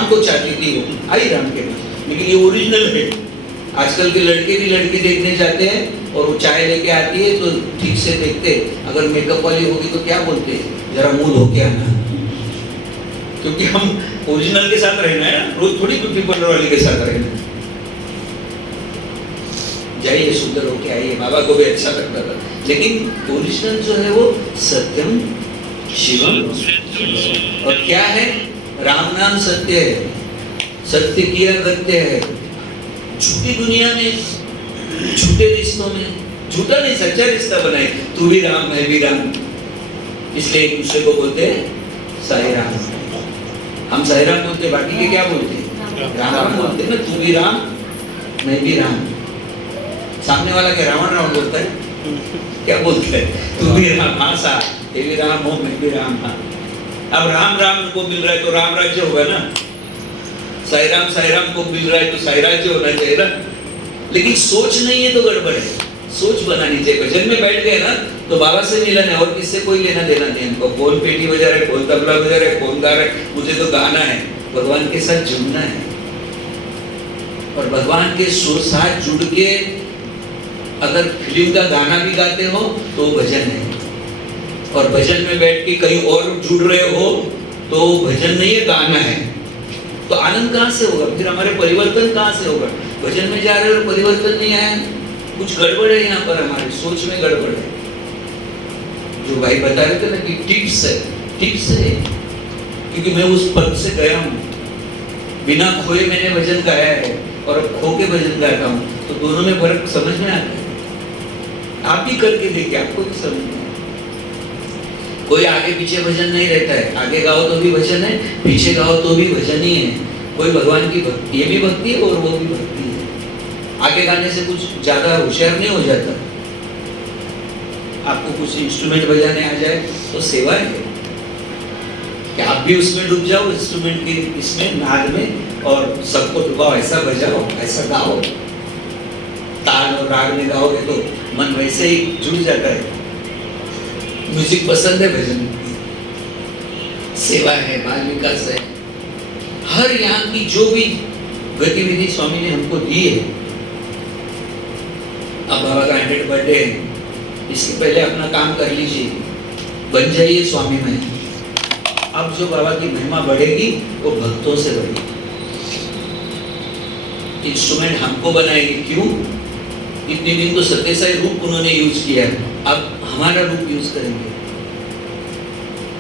को चाहती थी, वो आई राम के पास। लेकिन ये ओरिजिनल है। आजकल के लड़के भी लड़की देखने जाते हैं और वो चाय लेके आती है तो ठीक से देखते, अगर मेकअप वाली होगी तो क्या बोलते हैं? जरा मुंह धो के आना, क्योंकि हम ओरिजिनल के साथ रहना है, रोज थोड़ी ब्यूटी पार्लर वाली के साथ रहना है। जाइए सुंदर होके आइए, बाबा को भी अच्छा लगता था। लेकिन ओरिजिनल जो है वो सत्यम शिवम, और क्या है? राम नाम सत्य है, सत्य किया करते हैं। झूठी दुनिया में, झूठे रिश्तों में, झूठा नहीं सच्चा रिश्ता बनाए, तू भी राम मैं भी राम, इसलिए एक दूसरे को बोलते हैं साई राम। हम साई राम बोलते, बाकी के क्या बोलते हैं? राम राम बोलते हैं ना। तू भी राम मैं भी राम। सामने वाला क्या रावण राम बोलता है? क्या बोलते हैं? तू भी राम, हाँ सा, ये भी राम हो मैं भी राम। हाँ, अब राम राम को मिल रहा है तो राम राज्य होगा ना। साई राम को मिल रहा है तो साई राज्य होना चाहिए ना। लेकिन सोच नहीं है तो गड़बड़ है। सोच बनानी चाहिए। भजन में बैठ गए ना तो बाबा से मिलन है, और किससे कोई लेना देना नहीं हमको। कौन पेटी बजा रहा है, कौन तबला बजा रहा है, कौन गा रहा है, मुझे तो गाना है, भगवान के साथ जुड़ना है। और भगवान के साथ जुड़ के अगर फिल्म का गाना भी गाते हो तो भजन है। और भजन में बैठ के कहीं और जुड़ रहे हो तो भजन नहीं है, गाना है। तो आनंद कहाँ से होगा? फिर हमारे परिवर्तन कहाँ से होगा? भजन में जा रहे हो परिवर्तन नहीं आया, कुछ गड़बड़ है यहाँ पर, हमारी सोच में गड़बड़ है। जो भाई बता रहे थे ना कि टिप्स है, क्योंकि मैं उस पद से गया हूँ। बिना खोए मैंने भजन गाया है और अब खो के भजन गाता हूँ, तो दोनों में फर्क समझ में आता है। आप भी करके देखिए, आपको भी समझ में। कोई आगे पीछे भजन नहीं रहता है, आगे गाओ तो भी भजन है, पीछे गाओ तो भी भजन ही है। कोई भगवान की भक्ति, ये भी भक्ति है और वो भी भक्ति है। आगे गाने से कुछ ज्यादा होशियार नहीं हो जाता। आपको कुछ इंस्ट्रूमेंट बजाने आ जाए तो सेवा है कि आप भी उसमें डूब जाओ, इंस्ट्रूमेंट की इसमें नाद में, और सबको डुबाओ, ऐसा बजाओ, ऐसा गाओ। ताल और राग में गाओगे तो मन वैसे ही जुड़ जाता है। म्यूजिक पसंद है, भजन सेवा है, बाल विकास है। हर यहाँ की जो भी गतिविधि स्वामी ने हमको दी है। अब बाबा का 100 बर्थडे है, इसके पहले अपना काम कर लीजिए, बन जाइए स्वामी में। अब जो बाबा की महिमा बढ़ेगी वो भक्तों से बढ़ेगी। इंस्ट्रूमेंट हमको बनाएंगे, क्यों? इतने दिन तो सत्यसाई रूप उन्होंने यूज किया, अब हमारा रूप यूज करेंगे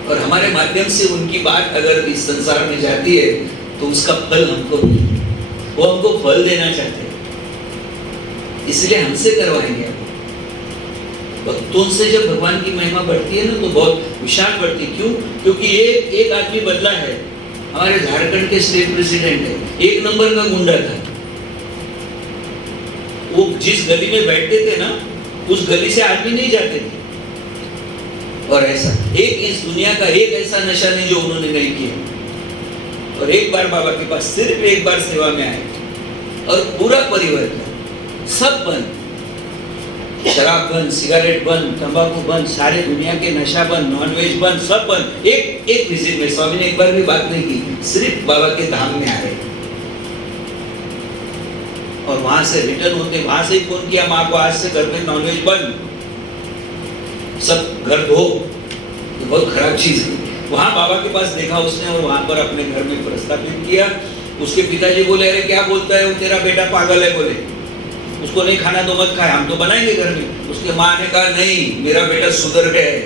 और हमारे माध्यम से उनकी बात अगर इस संसार में जाती है तो उसका फल हमको मिले। वो हमको फल देना चाहते हैं, इसलिए हमसे करवाएंगे। भक्तों से जब भगवान की महिमा बढ़ती है ना तो बहुत विशाल बढ़ती है। क्यों? क्योंकि एक आदमी बदला है, हमारे झारखंड के स्टेट प्रेसिडेंट है, 1 नंबर का गुंडा था। वो जिस गली में बैठते थे ना, उस गली से आदमी नहीं जाते थे। और ऐसा इस दुनिया का एक ऐसा नशा नहीं जो उन्होंने नहीं किया। और एक बार बाबा के पास सिर्फ एक बार सेवा में आए और पूरा परिवर्तन, सब बंद, शराब बंद, सिगरेट बंद, तंबाकू बंद, सारे दुनिया के नशा बंद, नॉनवेज बंद, सब बंद। एक विजिट में स्वामी ने एक बार भी बात नहीं की, सिर्फ बाबा के धाम में आए और वहां से रिटर्न होते, वहां से ही फोन किया माँ को, आज से घर पे नॉनवेज बंद, सब घर धो। बहुत खराब चीज है। वहां बाबा के पास देखा उसने और वहां पर अपने घर में प्रस्थापित किया। उसके पिताजी बोले, अरे क्या बोलता है वो, तेरा बेटा पागल है, बोले उसको नहीं खाना तो मत खाए, हम तो बनाएंगे घर में। उसके माँ ने कहा, नहीं, मेरा बेटा सुधर गया है,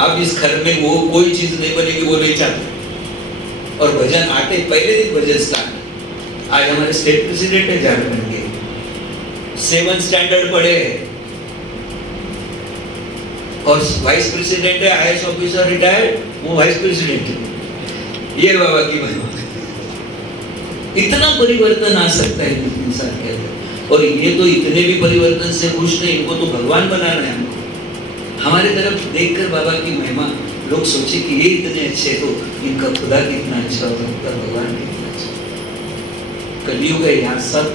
अब इस घर में वो कोई चीज नहीं बनेगी, वो नहीं चाहते। और भजन आते पहले दिन भजन स्टार्ट। आज हमारे स्टेट प्रेसिडेंट है झारखंड के, 7th स्टैंडर्ड पढ़े हैं और वाइस प्रेसिडेंट है, IAS ऑफिसर रिटायर्ड, वो वाइस प्रेसिडेंट है। ये बाबा की महिमा। इतना परिवर्तन आ सकता है इंसान के अंदर। और ये तो इतने भी परिवर्तन से खुश नहीं, इनको तो भगवान बनाना है हमको। हमारे तरफ देखकर बाबा की महिमा, लोग सोचे कि ये इतने अच्छे, तो इनका खुदा कितना अच्छा होगा, इनका भगवान कितना अच्छा। कलयुग है, यहाँ सब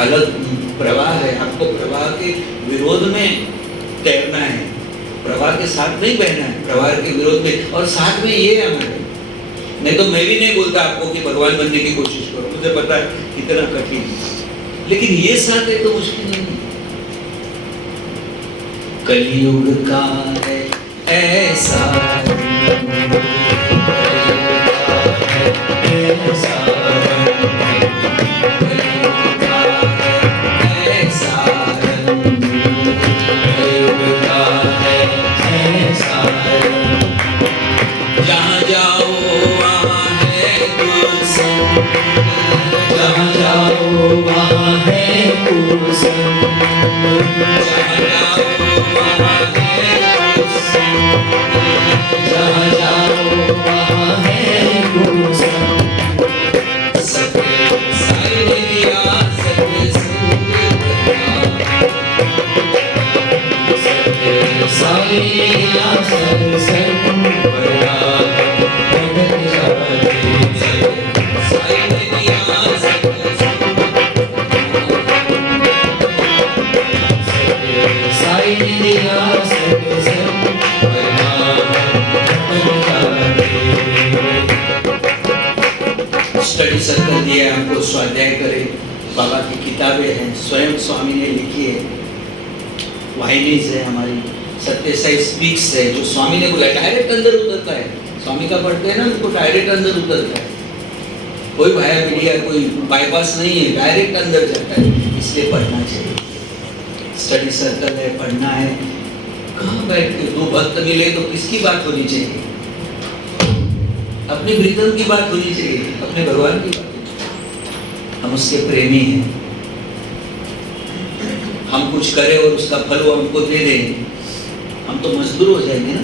अलग प्रवाह है। आपको प्रवाह के विरोध में तैरना है, प्रवाह के साथ नहीं बहना है, प्रवाह के विरोध में। और साथ में ये है हमारे, नहीं तो मैं भी नहीं बोलता आपको कि भगवान बनने की कोशिश करो, मुझे पता है कितना कठिन है, लेकिन ये साथ है तो मुश्किल नहीं। कलयुग का है ऐसा, जहाँ जाओ वहाँ है गुलशन, जहाँ जाओ वहाँ है गुलशन, जहाँ जाओ वहाँ है गुलशन, जहाँ जाओ वहाँ है गुलशन। सत्य साई ने दिया, सत्य संग करना, सत्य साई ने दिया, सत्य संग करना। स्टडी सर्कल दिया है हमको, स्वाध्याय करें, बाबा की किताबें हैं, स्वयं स्वामी ने लिखी है, वाहिनीज है हमारी, सत्यसाई स्पीक्स है, जो स्वामी ने बोला डायरेक्ट अंदर उतरता है। स्वामी का पढ़ते हैं ना, उनको डायरेक्ट अंदर उतरता है, कोई वाया मीडिया, कोई बाईपास नहीं है, डायरेक्ट अंदर जाता है। इसलिए पढ़ना चाहिए, स्टडी सर्कल है, पढ़ना है। कहाँ बैठ के 2 भक्त मिले तो किसकी बात होनी चाहिए? अपने प्रीतम की बात होनी चाहिए, अपने भगवान की बात। हम उसके प्रेमी हैं, हम कुछ करें और उसका फल वो हमको दे दें, हम तो मजदूर हो जाएंगे ना।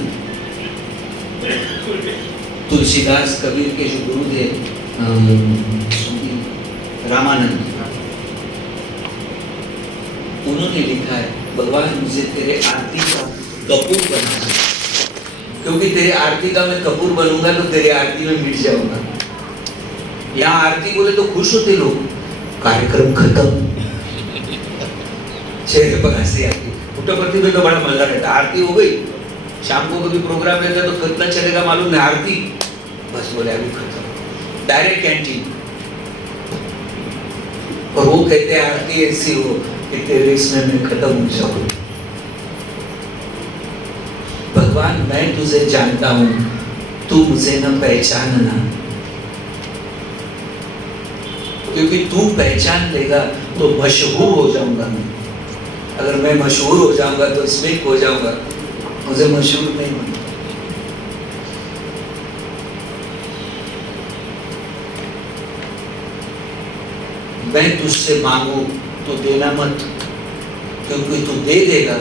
तुलसीदास कबीर के जो गुरुदेव रामानंद, उन्होंने लिखा है, भगवान मुझे तेरे आरती का कपूर बना, क्योंकि तेरे आरती का मैं कपूर बनूंगा तो तेरे आरती में मिट जाऊंगा। यहाँ आरती बोले तो खुश होते लोग, कार्यक्रम खत्म, चेहरे पर हंसी आती, पुट्टपर्थी में तो बड़ा मजा रहता। आरती हो गई, शाम को कभी प्रोग्राम रहता है तो कितना चलेगा मालूम नहीं, आरती बस बोले अभी खत्म, डायरेक्ट कैंटीन। और वो कहते हैं आरती ऐसी हो कि तेरे इसमें मैं खत्म हो जाऊं। भगवान मैं तुझे जानता हूँ, तू मुझे न पहचानना, क्योंकि तू पहचान लेगा तो मशहूर हो जाऊंगा मैं। अगर मैं मशहूर हो जाऊंगा तो स्मिक हो जाऊंगा, मुझे मशहूर नहीं बनना। मैं तुझसे मांगू तो देना मत, क्योंकि तू दे देगा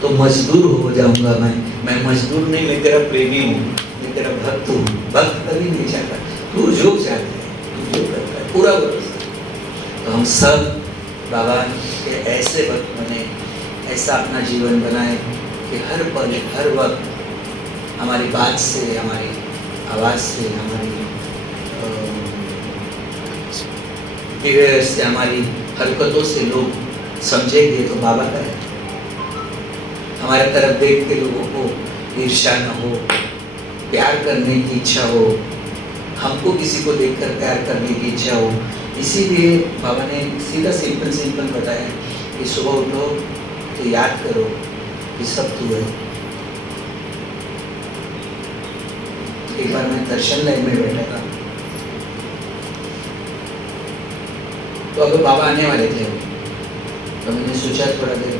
तो मजदूर हो जाऊंगा मैं मजदूर नहीं, मैं तेरा प्रेमी हूँ, मैं तेरा भक्त हूँ। भक्त कभी नहीं चाहता, तू जो चाहता है, तू जो करता है, पूरा भरोसा। तो हम सब बाबा के ऐसे भक्त बने, ऐसा अपना जीवन बनाए कि हर पल हर वक्त हमारी बात से, हमारी आवाज़ से, हमारी बिहेवियर से, हमारी हरकतों से लोग समझेंगे तो बाबा का है। हमारे तरफ देख के लोगों को ईर्ष्या न हो, प्यार करने की इच्छा हो, हमको किसी को देखकर प्यार करने की इच्छा हो। इसीलिए बाबा ने सीधा सिंपल बताया कि सुबह उठो तो याद करो कि सब तू है। एक बार मैं दर्शन लाइन में बैठा था, तो अब बाबा आने वाले थे, तो मैंने सोचा थोड़ा देर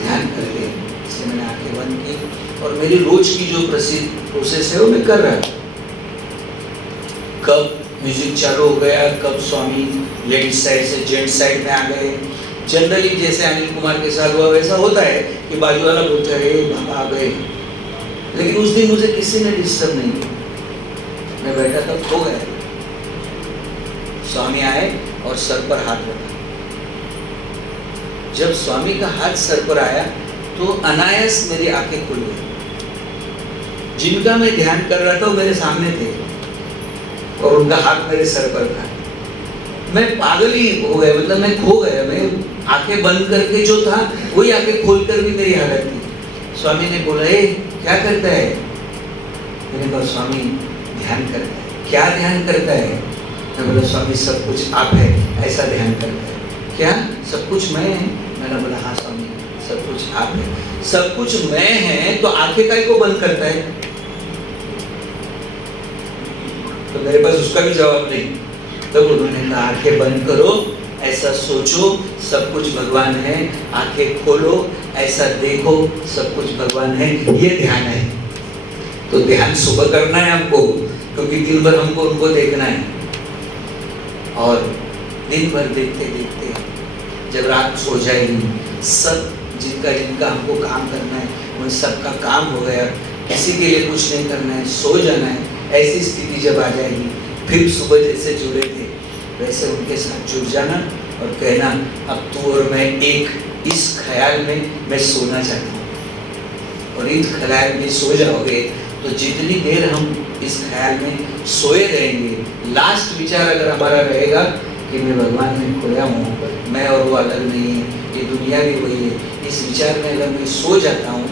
ध्यान करके, इसलिए मैंने आंखें बंद की और मेरी रोज की जो प्रसिद्ध प्रोसेस है वो मैं कर रहा था। कब म्यूजिक चालू हो गया, कब स्वामी लेडीज साइड से जेंट साइड में आ गए। जनरली जैसे अनिल कुमार के साथ हुआ वैसा होता है कि बाजू वाला बोलता है बाबा आ गए, लेकिन उस दिन मुझे किसी ने डिस्टर्ब नहीं किया। मैं बैठा था, खो गया। स्वामी आए और सर पर हाथ रखा। जब स्वामी का हाथ सर पर आया तो अनायास मेरी आंखें खुल गई। जिनका मैं ध्यान कर रहा था वो मेरे सामने थे और उनका हाथ मेरे सर पर था। मैं पागल ही हो गया, मतलब मैं खो गया। मैं आंखें बंद करके जो था वही आंखें खोलकर भी मेरी हालत थी। स्वामी ने बोला, ए क्या करता है? मैंने कहा स्वामी ध्यान करता है। क्या ध्यान करता है? मैं बोला स्वामी सब कुछ आप है, ऐसा ध्यान करता है। क्या सब कुछ मैं है? मैंने बोला हाँ स्वामी सब कुछ आप है। सब कुछ मैं है तो आंखें काहे को बंद करता है? तो मेरे पास उसका भी जवाब नहीं। तब उन्होंने कहा आंखें बंद करो, ऐसा सोचो सब कुछ भगवान है, आंखें खोलो, ऐसा देखो सब कुछ भगवान है, ये ध्यान है। तो ध्यान सुबह करना है हमको, क्योंकि दिन भर हमको उनको देखना है। और दिन भर देखते देखते जब रात सो जाएगी, सब जिनका हमको काम करना है उन सबका काम हो गया, किसी के लिए कुछ नहीं करना है, सो जाना है। ऐसी स्थिति जब आ जाएगी, फिर सुबह जैसे जुड़े थे वैसे उनके साथ जुड़ जाना और कहना अब तू और मैं एक, इस ख्याल में मैं सोना चाहता हूँ। और इन ख्याल में सो जाओगे तो जितनी देर हम इस ख्याल में सोए रहेंगे, लास्ट विचार अगर हमारा रहेगा कि मैं भगवान में खोया हूँ, मैं और वो अलग नहीं है, ये दुनिया भी वही है, इस विचार में अगर मैं सो जाता हूँ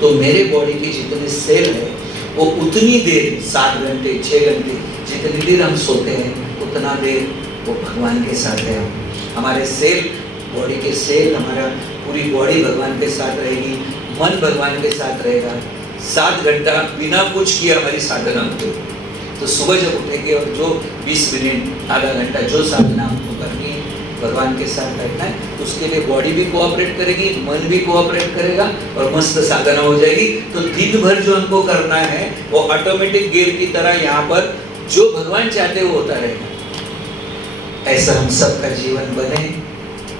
तो मेरे बॉडी के जितने सेल है वो उतनी देर, 7 घंटे 6 घंटे जितनी देर हम सोते हैं उतना देर वो भगवान के साथ है। हमारे सेल, बॉडी के सेल, हमारा पूरी बॉडी भगवान के साथ रहेगी, मन भगवान के साथ रहेगा। 7 घंटा बिना कुछ किए हमारी साधना होती है। तो सुबह जब उठेंगे और जो 20 मिनट आधा घंटा जो साधना हमको करनी है, भगवान के साथ बैठना है, उसके लिए बॉडी भी कोऑपरेट करेगी, मन भी कोऑपरेट करेगा और मस्त साधना हो जाएगी। तो दिन भर जो हमको करना है वो ऑटोमेटिक गियर की तरह यहाँ पर जो भगवान चाहते वो होता रहेगा। ऐसा हम सबका जीवन बने,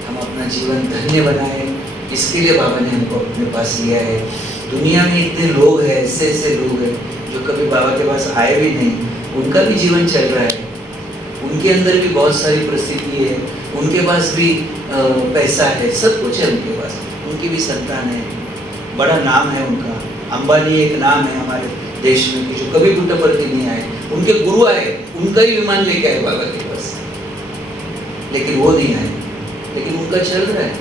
हम अपना जीवन धन्य बनाए, इसके लिए बाबा ने हमको अपने पास लिया है। दुनिया में इतने लोग हैं, ऐसे ऐसे लोग हैं जो कभी बाबा के पास आए भी नहीं, उनका भी जीवन चल रहा है, उनके अंदर भी बहुत सारी प्रसिद्धि है, उनके पास भी पैसा है, सब कुछ है उनके पास, उनकी भी संतान है, बड़ा नाम है उनका। अंबानी एक नाम है हमारे देश में कि जो कभी पुट्टपर्ती नहीं आए, उनके गुरु आए, उनका ही विमान लेके आए बाबा के पास, लेकिन वो नहीं आए, लेकिन उनका चल रहा है,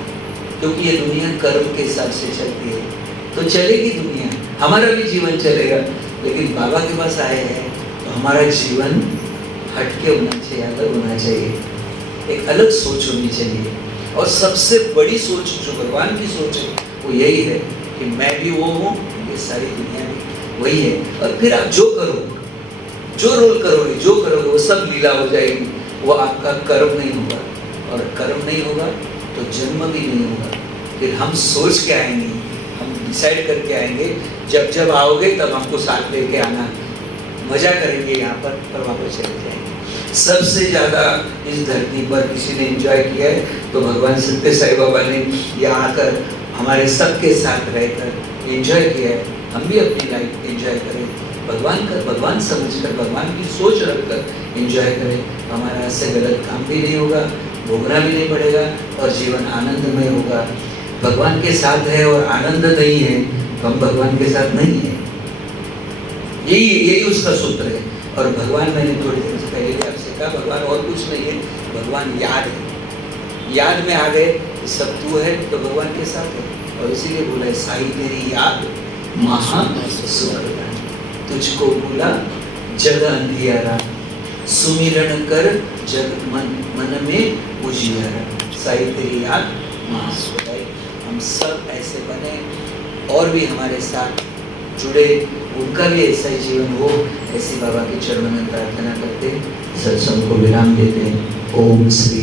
क्योंकि ये दुनिया कर्म के हिसाब से चलती है। तो चलेगी दुनिया, हमारा भी जीवन चलेगा, लेकिन बाबा के पास आए हैं तो हमारा जीवन हटके होना चाहिए, अलग होना चाहिए, एक अलग सोच होनी चाहिए। और सबसे बड़ी सोच जो भगवान की सोच है वो यही है कि मैं भी वो हूँ, ये सारी दुनिया भी वही है। और फिर आप जो करो जो रोल करोगे, जो करोगे, वो सब लीला हो जाएगी। वो आपका कर्म नहीं होगा, और कर्म नहीं होगा तो जन्म भी नहीं होगा। फिर हम सोच के आएंगे, हम डिसाइड करके आएंगे, जब जब आओगे तब हमको साथ लेके आना, मजा करेंगे यहाँ पर वापस चले जाएंगे। सबसे ज़्यादा इस धरती पर किसी ने एंजॉय किया है तो भगवान सत्य साईं बाबा ने यहाँ आकर हमारे सबके साथ रहकर एंजॉय किया है। हम भी अपनी लाइफ एंजॉय करें, भगवान समझकर, भगवान की सोच रखकर एंजॉय करें। हमारा इससे गलत काम भी नहीं होगा, भोगना भी नहीं पड़ेगा, और जीवन आनंदमय होगा। भगवान के साथ है और आनंद नहीं है तो हम भगवान के साथ नहीं है। यही उसका सूत्र है। और भगवान, मैंने थोड़ी देर से पहले भी आपसे कहा, भगवान और कुछ नहीं है, भगवान याद है। याद में आ गए कि सब तू है तो भगवान के साथ है। और इसीलिए बोला है, साई तेरी याद महान सुखदाई, तुझको भूला जग अंधियारा, सुमिरन कर जग मन में उजियारा। साई तेरी याद महान सुखदाई। हम सब ऐसे बने और भी हमारे साथ जुड़े, उनका भी ऐसा ही जीवन हो, ऐसी बाबा के चरणों में प्रार्थना करते सत्संग को विराम देते। ओम श्री